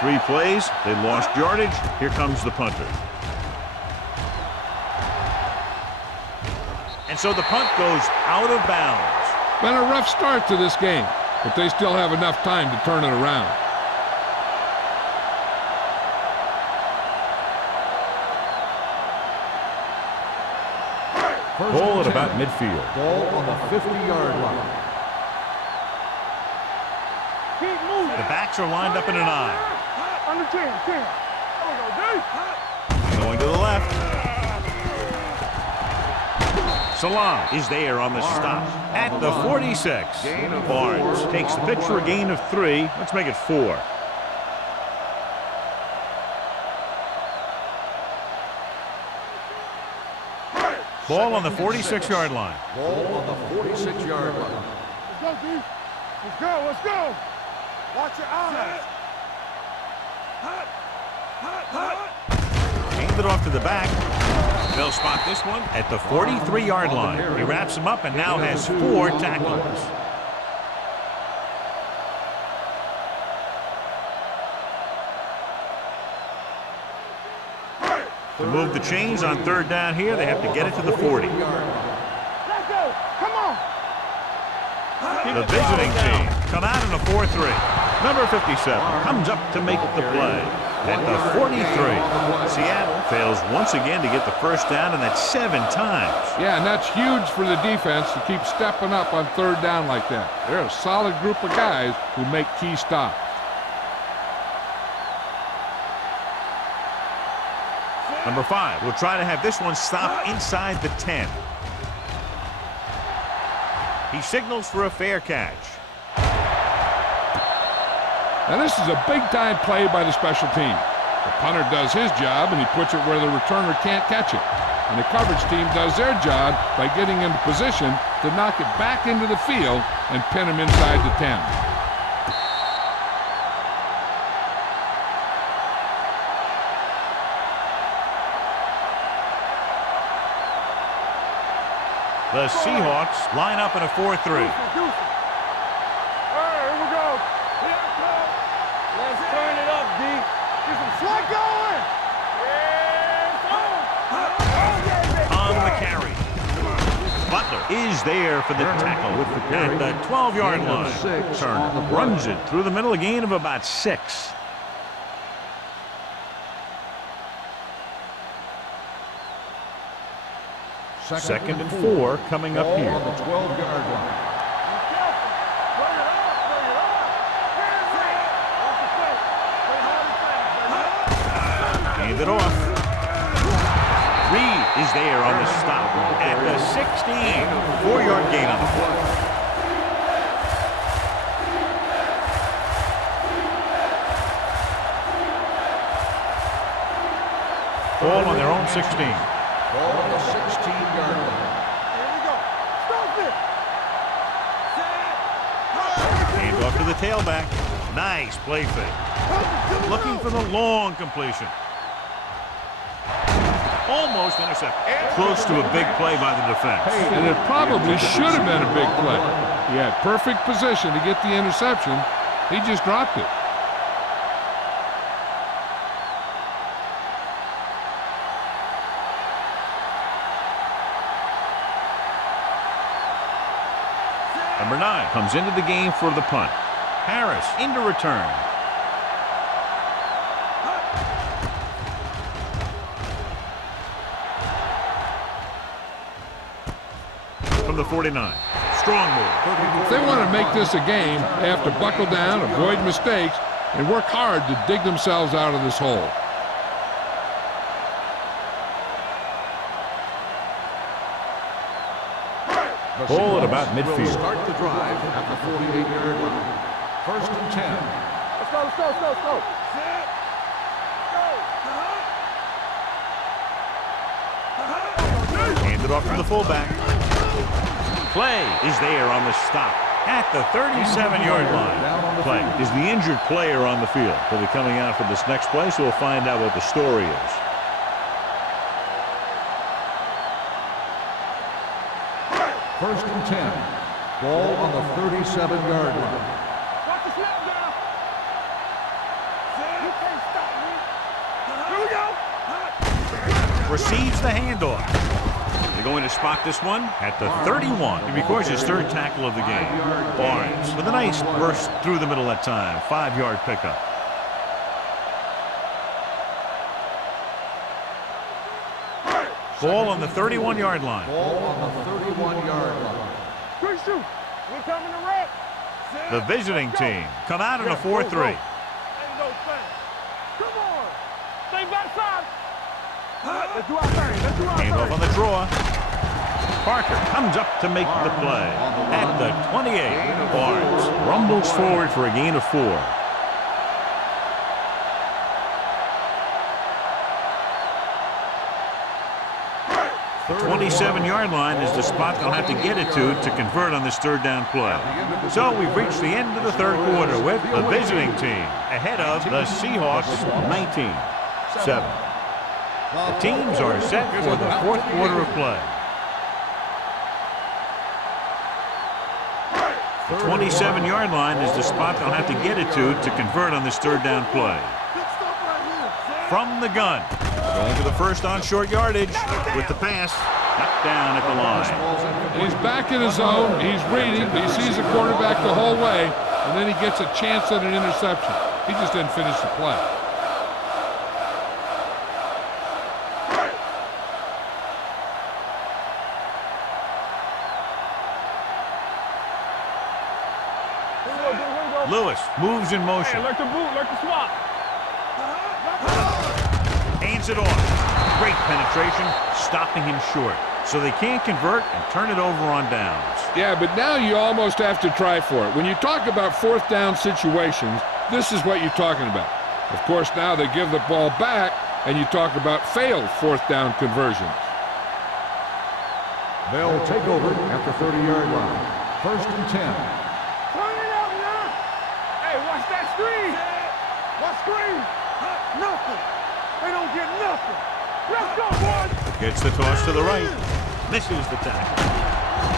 Three plays. They lost yardage. Here comes the punter. And so the punt goes out of bounds. Been a rough start to this game, but they still have enough time to turn it around. Ball at about midfield. Ball on the 50-yard line. Keep moving. The backs are lined up in an I. Under 10, 10. There we go, Going to the left. Salam is there on the stop at the 46. Barnes takes the pitch for a gain of 3. Let's make it 4. Ball on the 46-yard line. Ball on the 46-yard line. Let's go, D. Let's go, let's go. Watch your eyes. Hand it off to the back. They'll spot this one at the 43-yard line. He wraps him up and now has 4 tackles. To move the chains on 3rd down here, they have to get it to the 40. Let's go. Come on. The visiting team come out in a 4-3. Number 57 comes up to make the play at the 43. Seattle fails once again to get the first down, and that's 7 times. Yeah, and that's huge for the defense to keep stepping up on 3rd down like that. They're a solid group of guys who make key stops. Number 5 will try to have this one stop inside the 10. He signals for a fair catch. Now this is a big-time play by the special team. The punter does his job, and he puts it where the returner can't catch it. And the coverage team does their job by getting into position to knock it back into the field and pin him inside the 10. The Seahawks line up in a 4-3. All right, here we go. Let's turn it up, D. Get some slack going. On the carry. Butler is there for the tackle at the 12-yard line. Turner runs it through the middle, a gain of about 6. Second and 4 coming up here. On the 12-yard line. Hand it off. Reed is there on the stop at the 16. 4-yard gain on the play. Ball on their own 16. Ball on the 16-yard line. Here we go. Stop it. Hand off to the tailback. Nice play fake. Looking for the long completion. Almost intercepted. Close to a big play by the defense. And it probably should have been a big play. He had perfect position to get the interception. He just dropped it. Number 9 comes into the game for the punt. Harris into return. From the 49. Strong move. If they want to make this a game, they have to buckle down, avoid mistakes, and work hard to dig themselves out of this hole. Ball at about midfield. Will start the drive at the 48-yard line. 1st and 10. Let's go, let's go, let's go, let's go. Hand it off to the fullback. Clay is there on the stop at the 37-yard line. Clay is the injured player on the field. He'll be coming out for this next play, so we'll find out what the story is. First and 10. Ball on the 37-yard line. Watch the snap down. You can't stop me. Here we go. Receives the handoff. They're going to spot this one at the 31. He records his 3rd tackle of the game. Barnes with a nice burst through the middle that time. 5-yard pickup. Ball on the 31-yard line. Ball on the 31-yard line. Quick shoot. We're coming to wreck. The visiting team come out in a 4-3. Ain't no thing. Come on. Stay backside. Let's do our thing. Let's do our thing. Handoff on the draw. Parker comes up to make the play at the 28. Barnes rumbles forward for a gain of 4. 27-yard line is the spot they'll have to get it to convert on this third down play. So we've reached the end of the third quarter with the visiting team ahead of the Seahawks 19-7. The teams are set for the fourth quarter of play. The 27-yard line is the spot they'll have to get it to convert on this third down play. From the gun, going to the first on short yardage with the pass, knocked down at the line. He's back in his zone. He's reading. He sees the quarterback the whole way, and then he gets a chance at an interception. He just didn't finish the play. Lewis moves in motion. Hey, like the boot, like the swap. Hands it off. Great penetration, stopping him short. So they can't convert and turn it over on downs. Yeah, but now you almost have to try for it. When you talk about fourth down situations, this is what you're talking about. Of course, now they give the ball back, and you talk about failed fourth down conversions. They'll take over at the 30-yard line. First and 10. Turn it up now. Hey, watch that screen. What screen? Nothing. They don't get nothing. Let's go, boys. Gets the toss to the right. Misses the tackle.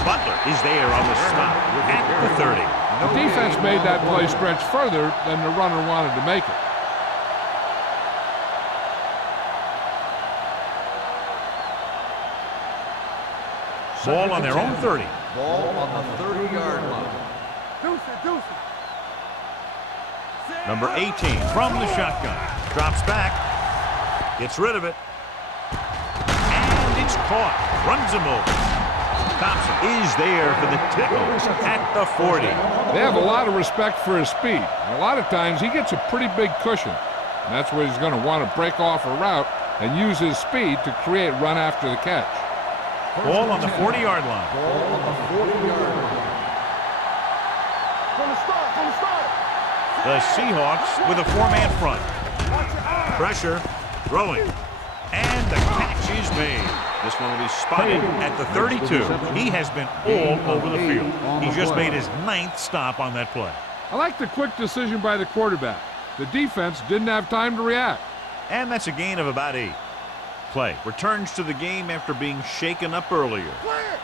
Butler is there on the stop at the 30. The defense made that play stretch further than the runner wanted to make it. Ball on their own 30. Ball on the 30-yard line. Deuce it. Number 18 from the shotgun. Drops back. Gets rid of it. And it's caught. Runs him over. Thompson is there for the tackle at the 40. They have a lot of respect for his speed. And a lot of times he gets a pretty big cushion. And that's where he's going to want to break off a route and use his speed to create run after the catch. Ball on the 40-yard line. Ball on the 40-yard line. From the start. The Seahawks with a four-man front. Pressure, throwing, and the catch is made. This one will be spotted at the 32. He has been all over the field. He just made his 9th stop on that play. I like the quick decision by the quarterback. The defense didn't have time to react. And that's a gain of about 8. Play returns to the game after being shaken up earlier. Clear.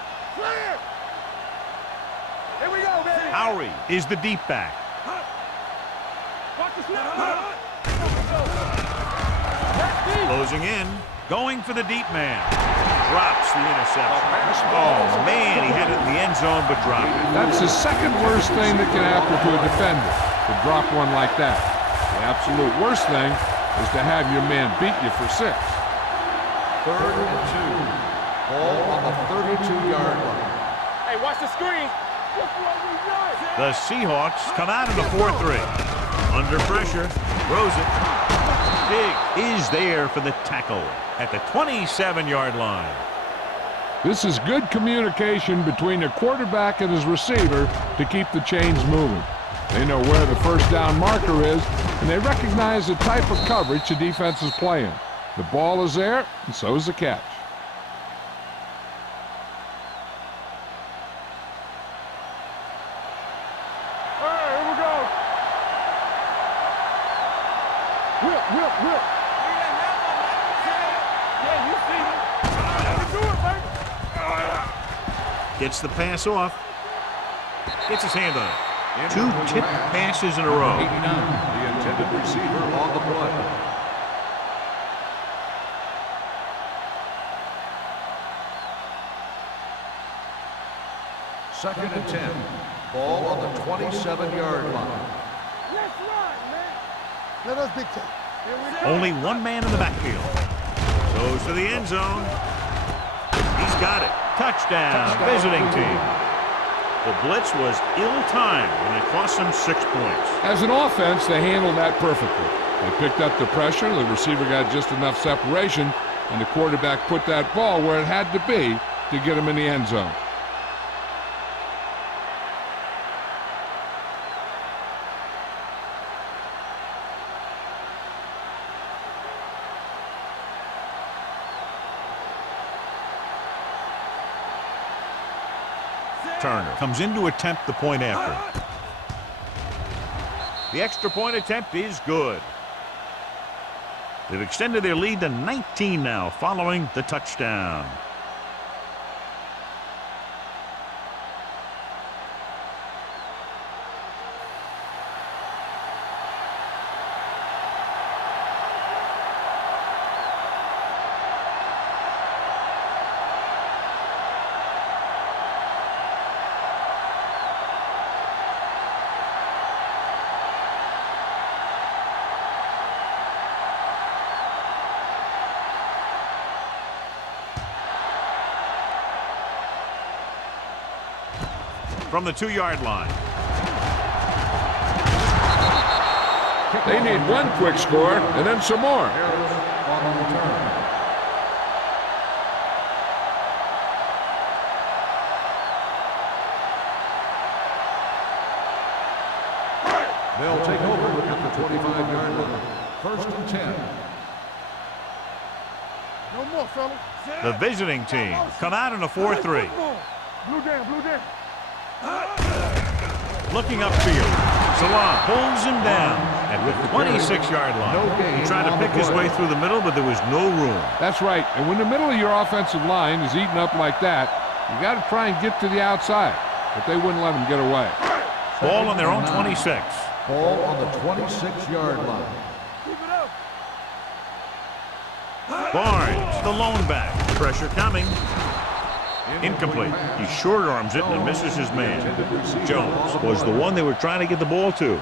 Here we go, baby. Howery is the deep back. Watch the snap. Closing in, going for the deep man. Drops the interception. Oh, man, he had it in the end zone, but dropped it. That's the second worst thing that can happen to a defender, to drop one like that. The absolute worst thing is to have your man beat you for 6. Third and 2. Ball on the 32-yard line. Hey, watch the screen. The Seahawks come out in the 4-3. Under pressure, throws it. Big is there for the tackle at the 27-yard line. This is good communication between the quarterback and his receiver to keep the chains moving. They know where the first down marker is, and they recognize the type of coverage the defense is playing. The ball is there, and so is the catch. All right, here we go. Whip. Yeah, you see it. Do it, man. Gets the pass off. Gets his hand on it. 2 tip passes in a row. 89, the intended receiver on the play. Second and 10. Ball on the 27-yard line. Let's run, man. Let us dictate. Here we go. Only one man in the backfield. Goes to the end zone. He's got it. Touchdown, visiting team. The blitz was ill-timed, and it cost them 6 points. As an offense, they handled that perfectly. They picked up the pressure, the receiver got just enough separation, and the quarterback put that ball where it had to be to get him in the end zone. Turner comes in to attempt the point after. The extra point attempt is good. They've extended their lead to 19 now following the touchdown. From the 2-yard line. They need one quick score and then some more. They'll take over at the 25-yard line. First and 10. No more, fellas. The visiting team come out in a 4-3. Blue down, blue down. Looking upfield. Salah pulls him down at the 26-yard line. He tried to pick his way through the middle, but there was no room. That's right. And when the middle of your offensive line is eaten up like that, you got to try and get to the outside. But they wouldn't let him get away. Ball on their own 26. Ball on the 26-yard line. Keep it up. Barnes, the lone back. Pressure coming. Incomplete. He short arms it and misses his man. Jones was the one they were trying to get the ball to.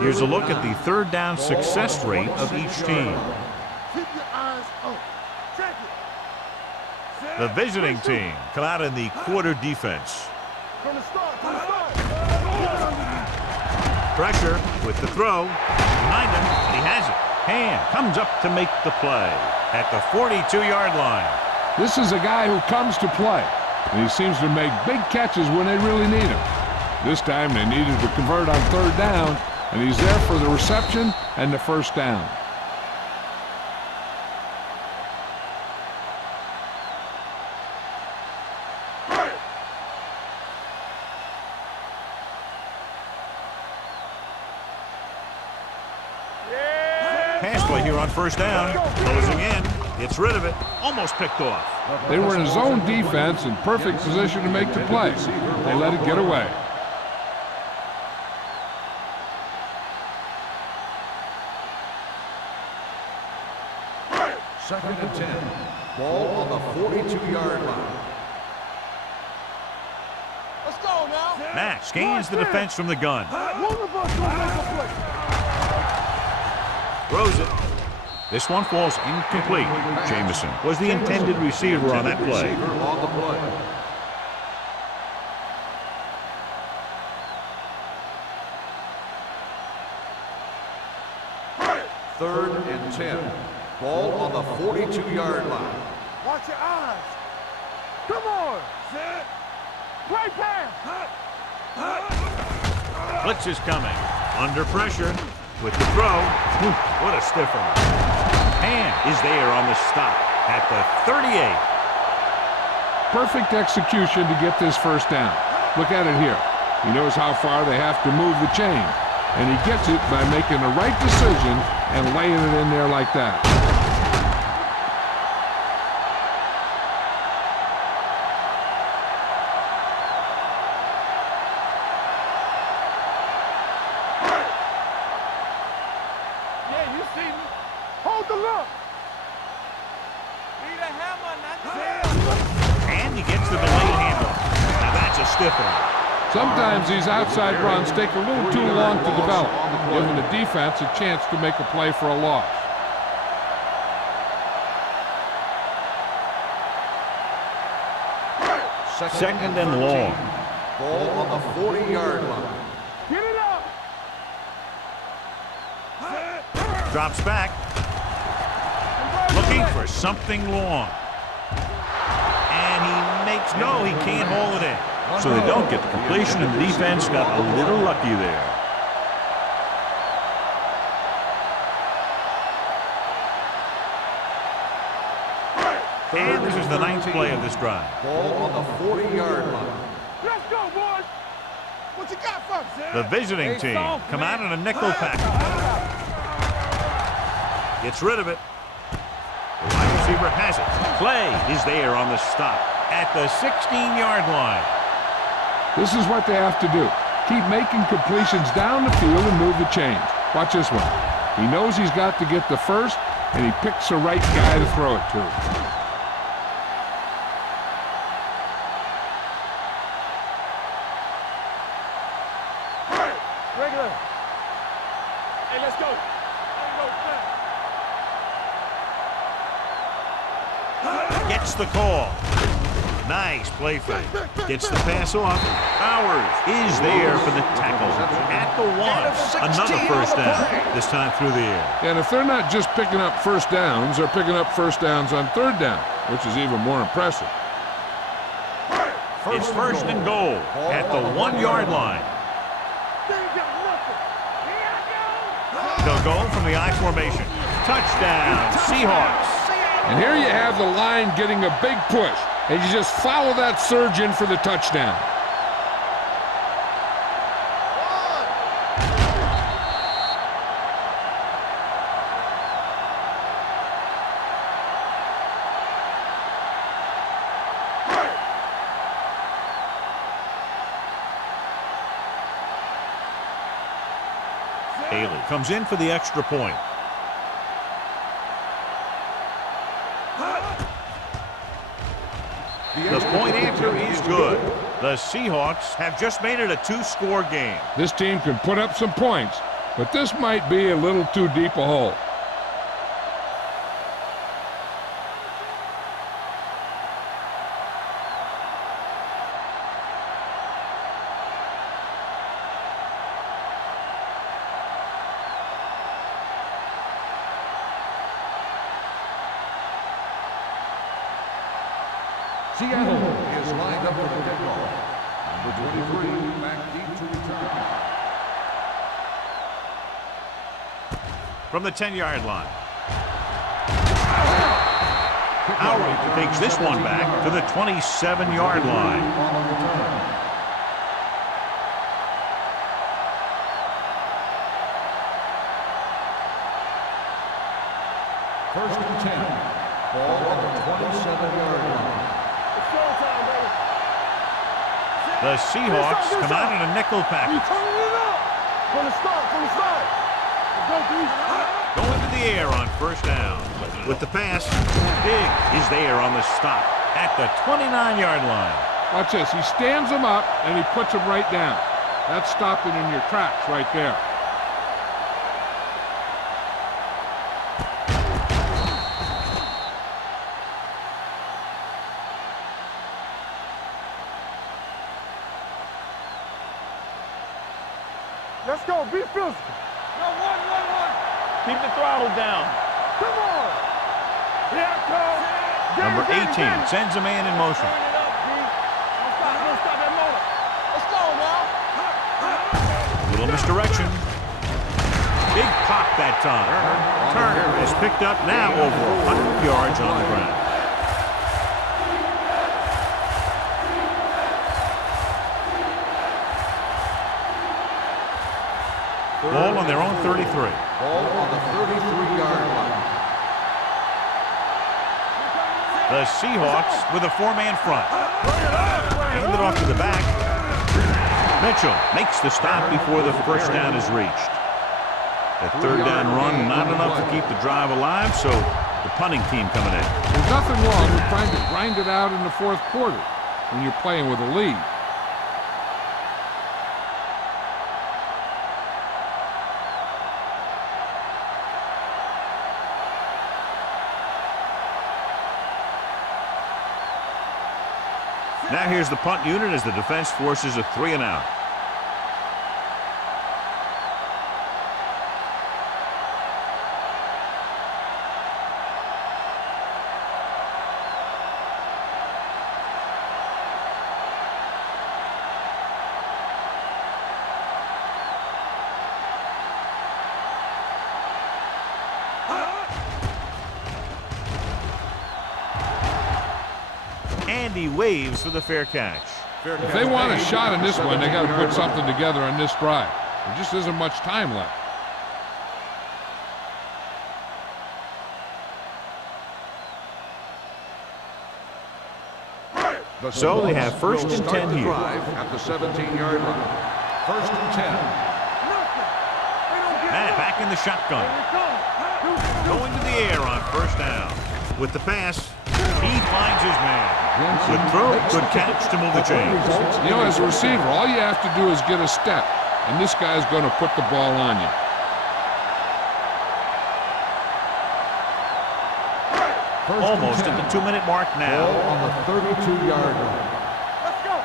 Here's a look at the third down success rate of each team. Keep your eyes up. Check it. The visiting team come out in the quarter defense. From the start, from the start. Pressure with the throw. Behind him, and he has it. Hand comes up to make the play at the 42-yard line. This is a guy who comes to play, and he seems to make big catches when they really need him. This time they needed to convert on third down, and he's there for the reception and the first down. Here on first down, closing in, gets rid of it, almost picked off. They were in a zone defense in perfect position to make the play. They let it get away. Second and 10. Ball on the 42-yard line. Let's go now. Max gains the defense from the gun. One of us gonna make a play. Throws it. This one falls incomplete. Jamison was the intended receiver on that play. Third and 10. Ball on the 42-yard line. Watch your eyes. Come on. Set. Play pass. Blitz is coming. Under pressure with the throw. What a stiffer. Hand is there on the stop at the 38. Perfect execution to get this first down. Look at it here. He knows how far they have to move the chain, and he gets it by making the right decision and laying it in there like that. And he gets the delayed handoff. Now that's a stiffer. Sometimes these outside runs take a little too long to develop, giving the defense a chance to make a play for a loss. Second and long. Ball on the 40-yard line. Get it up. Drops back. Looking for something long. And he makes, no, he can't hold it in. So they don't get the completion, and the defense got a little lucky there. the ninth play of this drive. Ball on the 40-yard line. Let's go, boys. What you got for us? The visiting team come out in a nickel package. Gets rid of it. The wide receiver has it. Cle is there on the stop at the 16-yard line. This is what they have to do. Keep making completions down the field and move the chains. Watch this one. He knows he's got to get the first, and he picks the right guy to throw it to. Regular. Hey, let's go. Gets the call. Nice play fake. Gets the pass off. Powers is there for the tackle at the 1. Another first down, this time through the air. And if they're not just picking up first downs, they're picking up first downs on third down, which is even more impressive. It's first and goal at the 1-yard line. They'll go from the I formation. Touchdown, Seahawks. And here you have the line getting a big push, and you just follow that surge in for the touchdown. Haley comes in for the extra point. The point answer is good. The Seahawks have just made it a 2-score game. This team can put up some points, but this might be a little too deep a hole. Seattle is lined up for the kickoff. Number 23, back deep to return. From the 10-yard line. Howard takes this one back to the 27-yard line. On the return. First and 10. Ball on the 27-yard line. The Seahawks come out in a nickel package. From the start. Going to the air on first down. With the pass, Big is there on the stop at the 29-yard line. Watch this. He stands them up, and he puts them right down. That's stopping in your tracks right there. Let's go. Be physical. No, one. Keep the throttle down. Come on. Here it comes. Number 18 sends a man in motion. Turn it up, B. Don't stop that motor. Let's go now. Little misdirection. Big pop that time. Turner is picked up now over 100 yards on the ground. Ball on their own 33. Ball on the 33-yard line. The Seahawks with a 4-man front. Hand it off to the back. Mitchell makes the stop before the first down is reached. That third down run, not enough to keep the drive alive, so the punting team coming in. There's nothing wrong with trying to grind it out in the fourth quarter when you're playing with a lead. Now here's the punt unit as the defense forces a 3-and-out. And he waves for the fair catch. If they want a shot in this one, they got to put something together on this drive. There just isn't much time left. So they have first and 10 here. At the 17-yard line. First and 10. Matt back in the shotgun. Going to the air on first down. With the pass, he finds his man. Good throw, good catch to move the chains. You know, as a receiver, all you have to do is get a step, and this guy's going to put the ball on you. Almost at the 2-minute mark now. Ball on the 32-yard line. Let's go.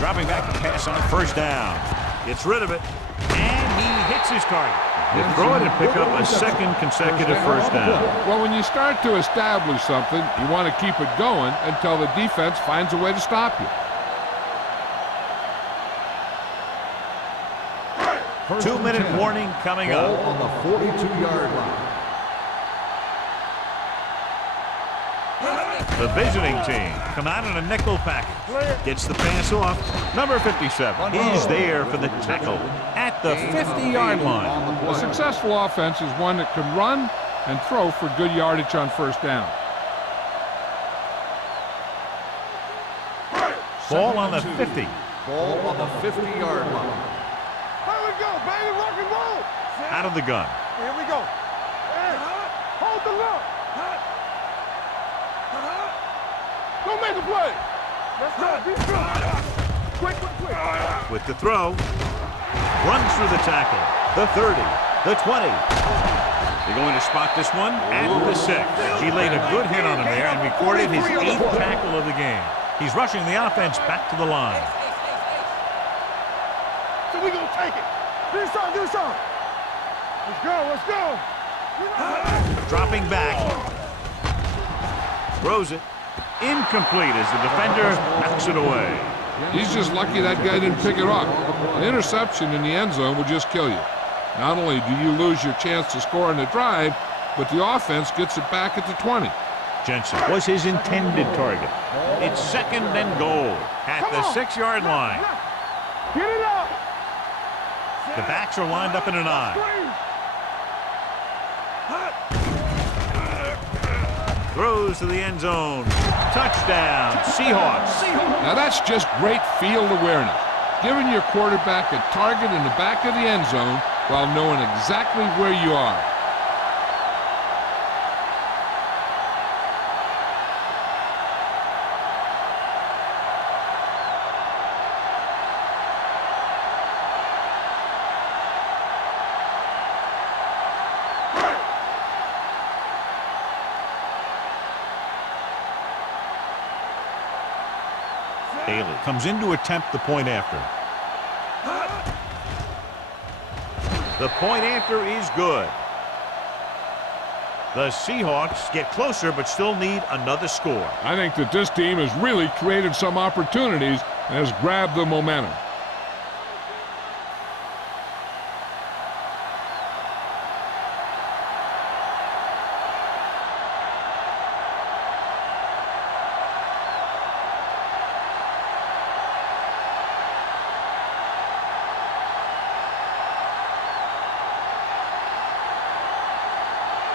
Dropping back to pass on first down. Gets rid of it, and he hits his target. He'll throw it and pick up a second consecutive first down. Well, when you start to establish something, you want to keep it going until the defense finds a way to stop you. 2-minute warning coming Ball up. on the 42-yard line. The visiting team come out in a nickel package. Gets the pass off. Number 57 is there for the tackle at the 50-yard line. A successful offense is one that can run and throw for good yardage on first down. Ball on the 50. Ball on the 50-yard line. Here we go, baby. Rock and roll. Out of the gun. Here we go. Hey, hold the look. Don't make a play. Let's go. Be strong. Quick. With the throw. Runs through the tackle. The 30. The 20. They're going to spot this one at the 6. He laid a good hit on him there and recorded his 8th tackle of the game. He's rushing the offense back to the line. So we gonna take it. Do something. Let's go. Dropping back. Throws it. Incomplete as the defender knocks it away. He's just lucky that guy didn't pick it up. An interception in the end zone will just kill you. Not only do you lose your chance to score on the drive, but the offense gets it back at the 20. Jensen was his intended target. It's second and goal at the 6-yard line. Get it up. The backs are lined up in an I. Throws to the end zone. Touchdown, Seahawks. Now that's just great field awareness. Giving your quarterback a target in the back of the end zone while knowing exactly where you are. Haley comes in to attempt the point after. The point after is good. The Seahawks get closer but still need another score. I think that this team has really created some opportunities and has grabbed the momentum.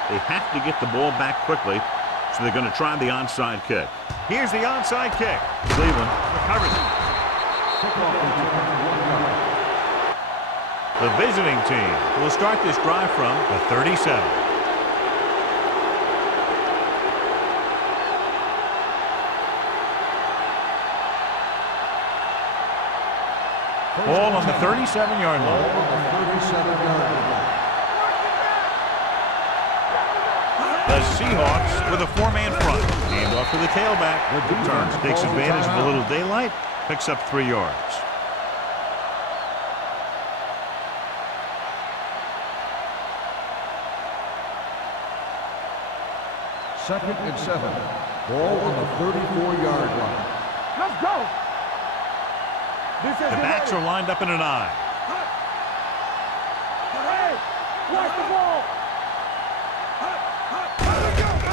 They have to get the ball back quickly, so they're going to try the onside kick. Here's the onside kick. Cleveland recovers it. The visiting team will start this drive from the 37. Ball on the 37-yard line. The Seahawks with a 4-man front. Hand off to the tailback. Turns, takes advantage of a little daylight, picks up 3 yards. Second and 7. Ball on the 34-yard line. Let's go. The backs are lined up in an I. Hey, watch the ball.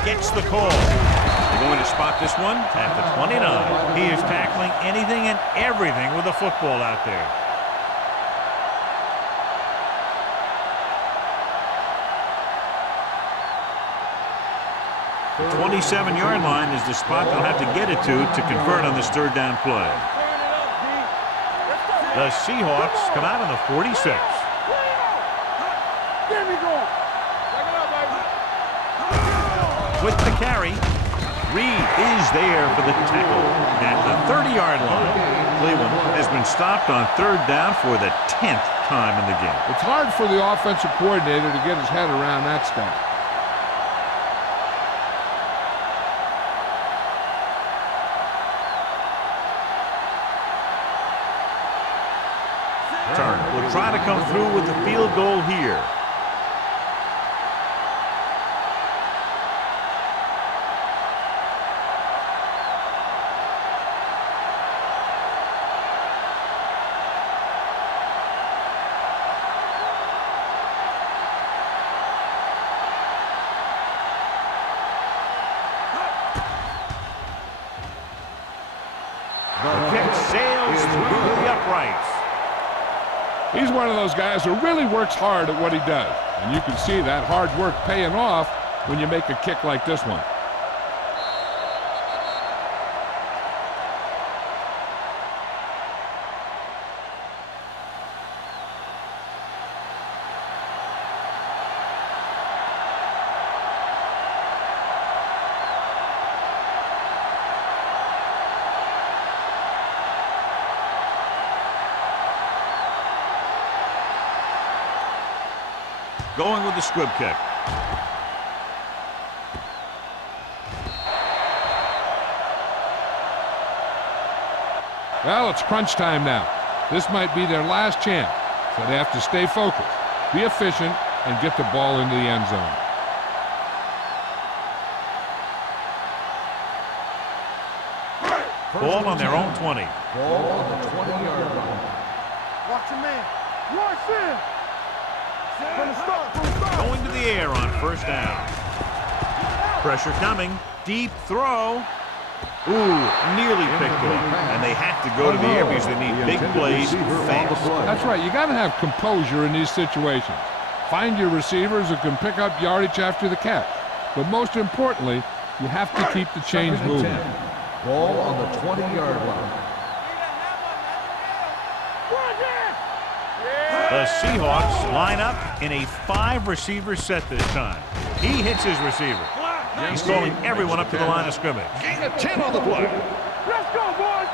Gets the call. They're going to spot this one at the 29. He is tackling anything and everything with a football out there. The 27-yard line is the spot they'll have to get it to convert on this third down play. The Seahawks come out on the 46. With the carry, Reed is there for the tackle at the 30-yard line. Cleveland has been stopped on third down for the 10th time in the game. It's hard for the offensive coordinator to get his head around that stat. Turn will try to come through with the field goal here. The kick sails through the uprights. He's one of those guys who really works hard at what he does. And you can see that hard work paying off when you make a kick like this one. Going with the squib kick. Well, it's crunch time now. This might be their last chance, so they have to stay focused, be efficient, and get the ball into the end zone. Ball on their own 20. Ball on the 20-yard line. Watch your man. Watch him. From the start, from the start. Going to the air on first down. Pressure coming. Deep throw. Ooh, nearly picked off. And they have to go to the air because they need big plays fast. That's right. You got to have composure in these situations. Find your receivers who can pick up yardage after the catch. But most importantly, you have to keep the chains moving. Ball on the 20-yard line. The Seahawks line up in a 5-receiver set this time. He hits his receiver. He's calling everyone up to the line of scrimmage. Gain of 10 on the play. Let's go, boys.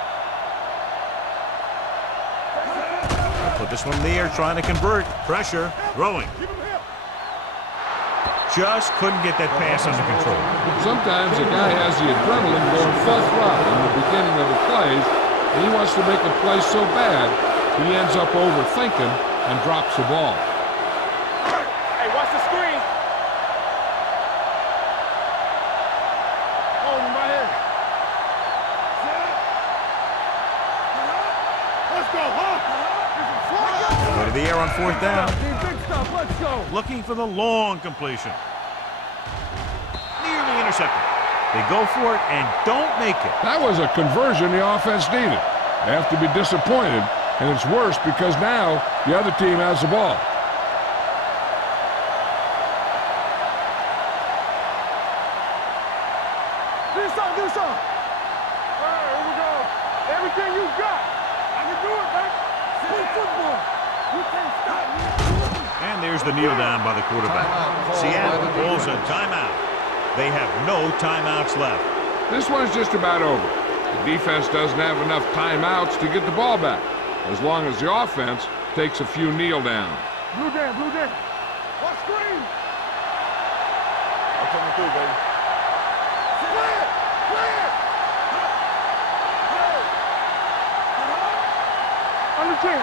Put this one in the air, trying to convert. Pressure, throwing. Just couldn't get that pass under control. Sometimes a guy has the adrenaline going full throttle in the beginning of the plays, and he wants to make a play so bad, he ends up overthinking and drops the ball. Hey, watch the screen. Hold him right here. Let's go, huh? Go to the air on fourth down. Big stuff, let's go. Looking for the long completion. Nearly intercepted. They go for it and don't make it. That was a conversion the offense needed. They have to be disappointed, and it's worse because now the other team has the ball. Do something, do something. All right, here we go. Everything you got. I can do it, man. Play football. You can't stop me. And there's the kneel down by the quarterback. Seattle calls a timeout. They have no timeouts left. This one's just about over. The defense doesn't have enough timeouts to get the ball back, as long as the offense takes a few kneel downs. Blue down, blue down. Watch screen. I'm coming through, baby. Clear, clear. Under 10.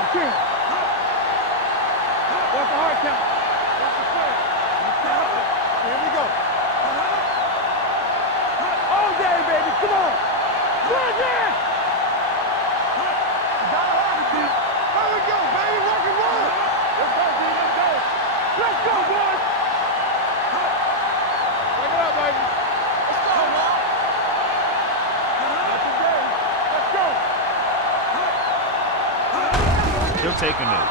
Watch the hard count. Watch the play. Here we go. All day, baby. Come on. Plug in. There we go, baby. Rock and roll. Let's go, D. Let's go. Let's go, boys. Break it up, baby. Let's go, man. He'll take a knee.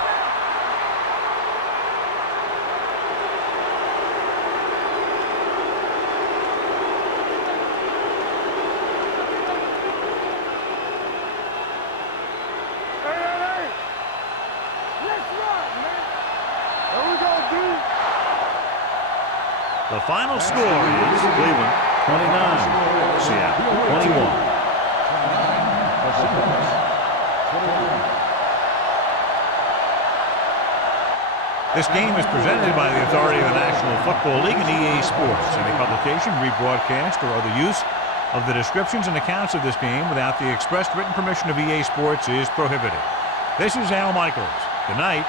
The final score is Cleveland 29, Seattle 21. This game is presented by the authority of the National Football League and EA Sports. Any publication, rebroadcast, or other use of the descriptions and accounts of this game without the expressed written permission of EA Sports is prohibited. This is Al Michaels. Good night.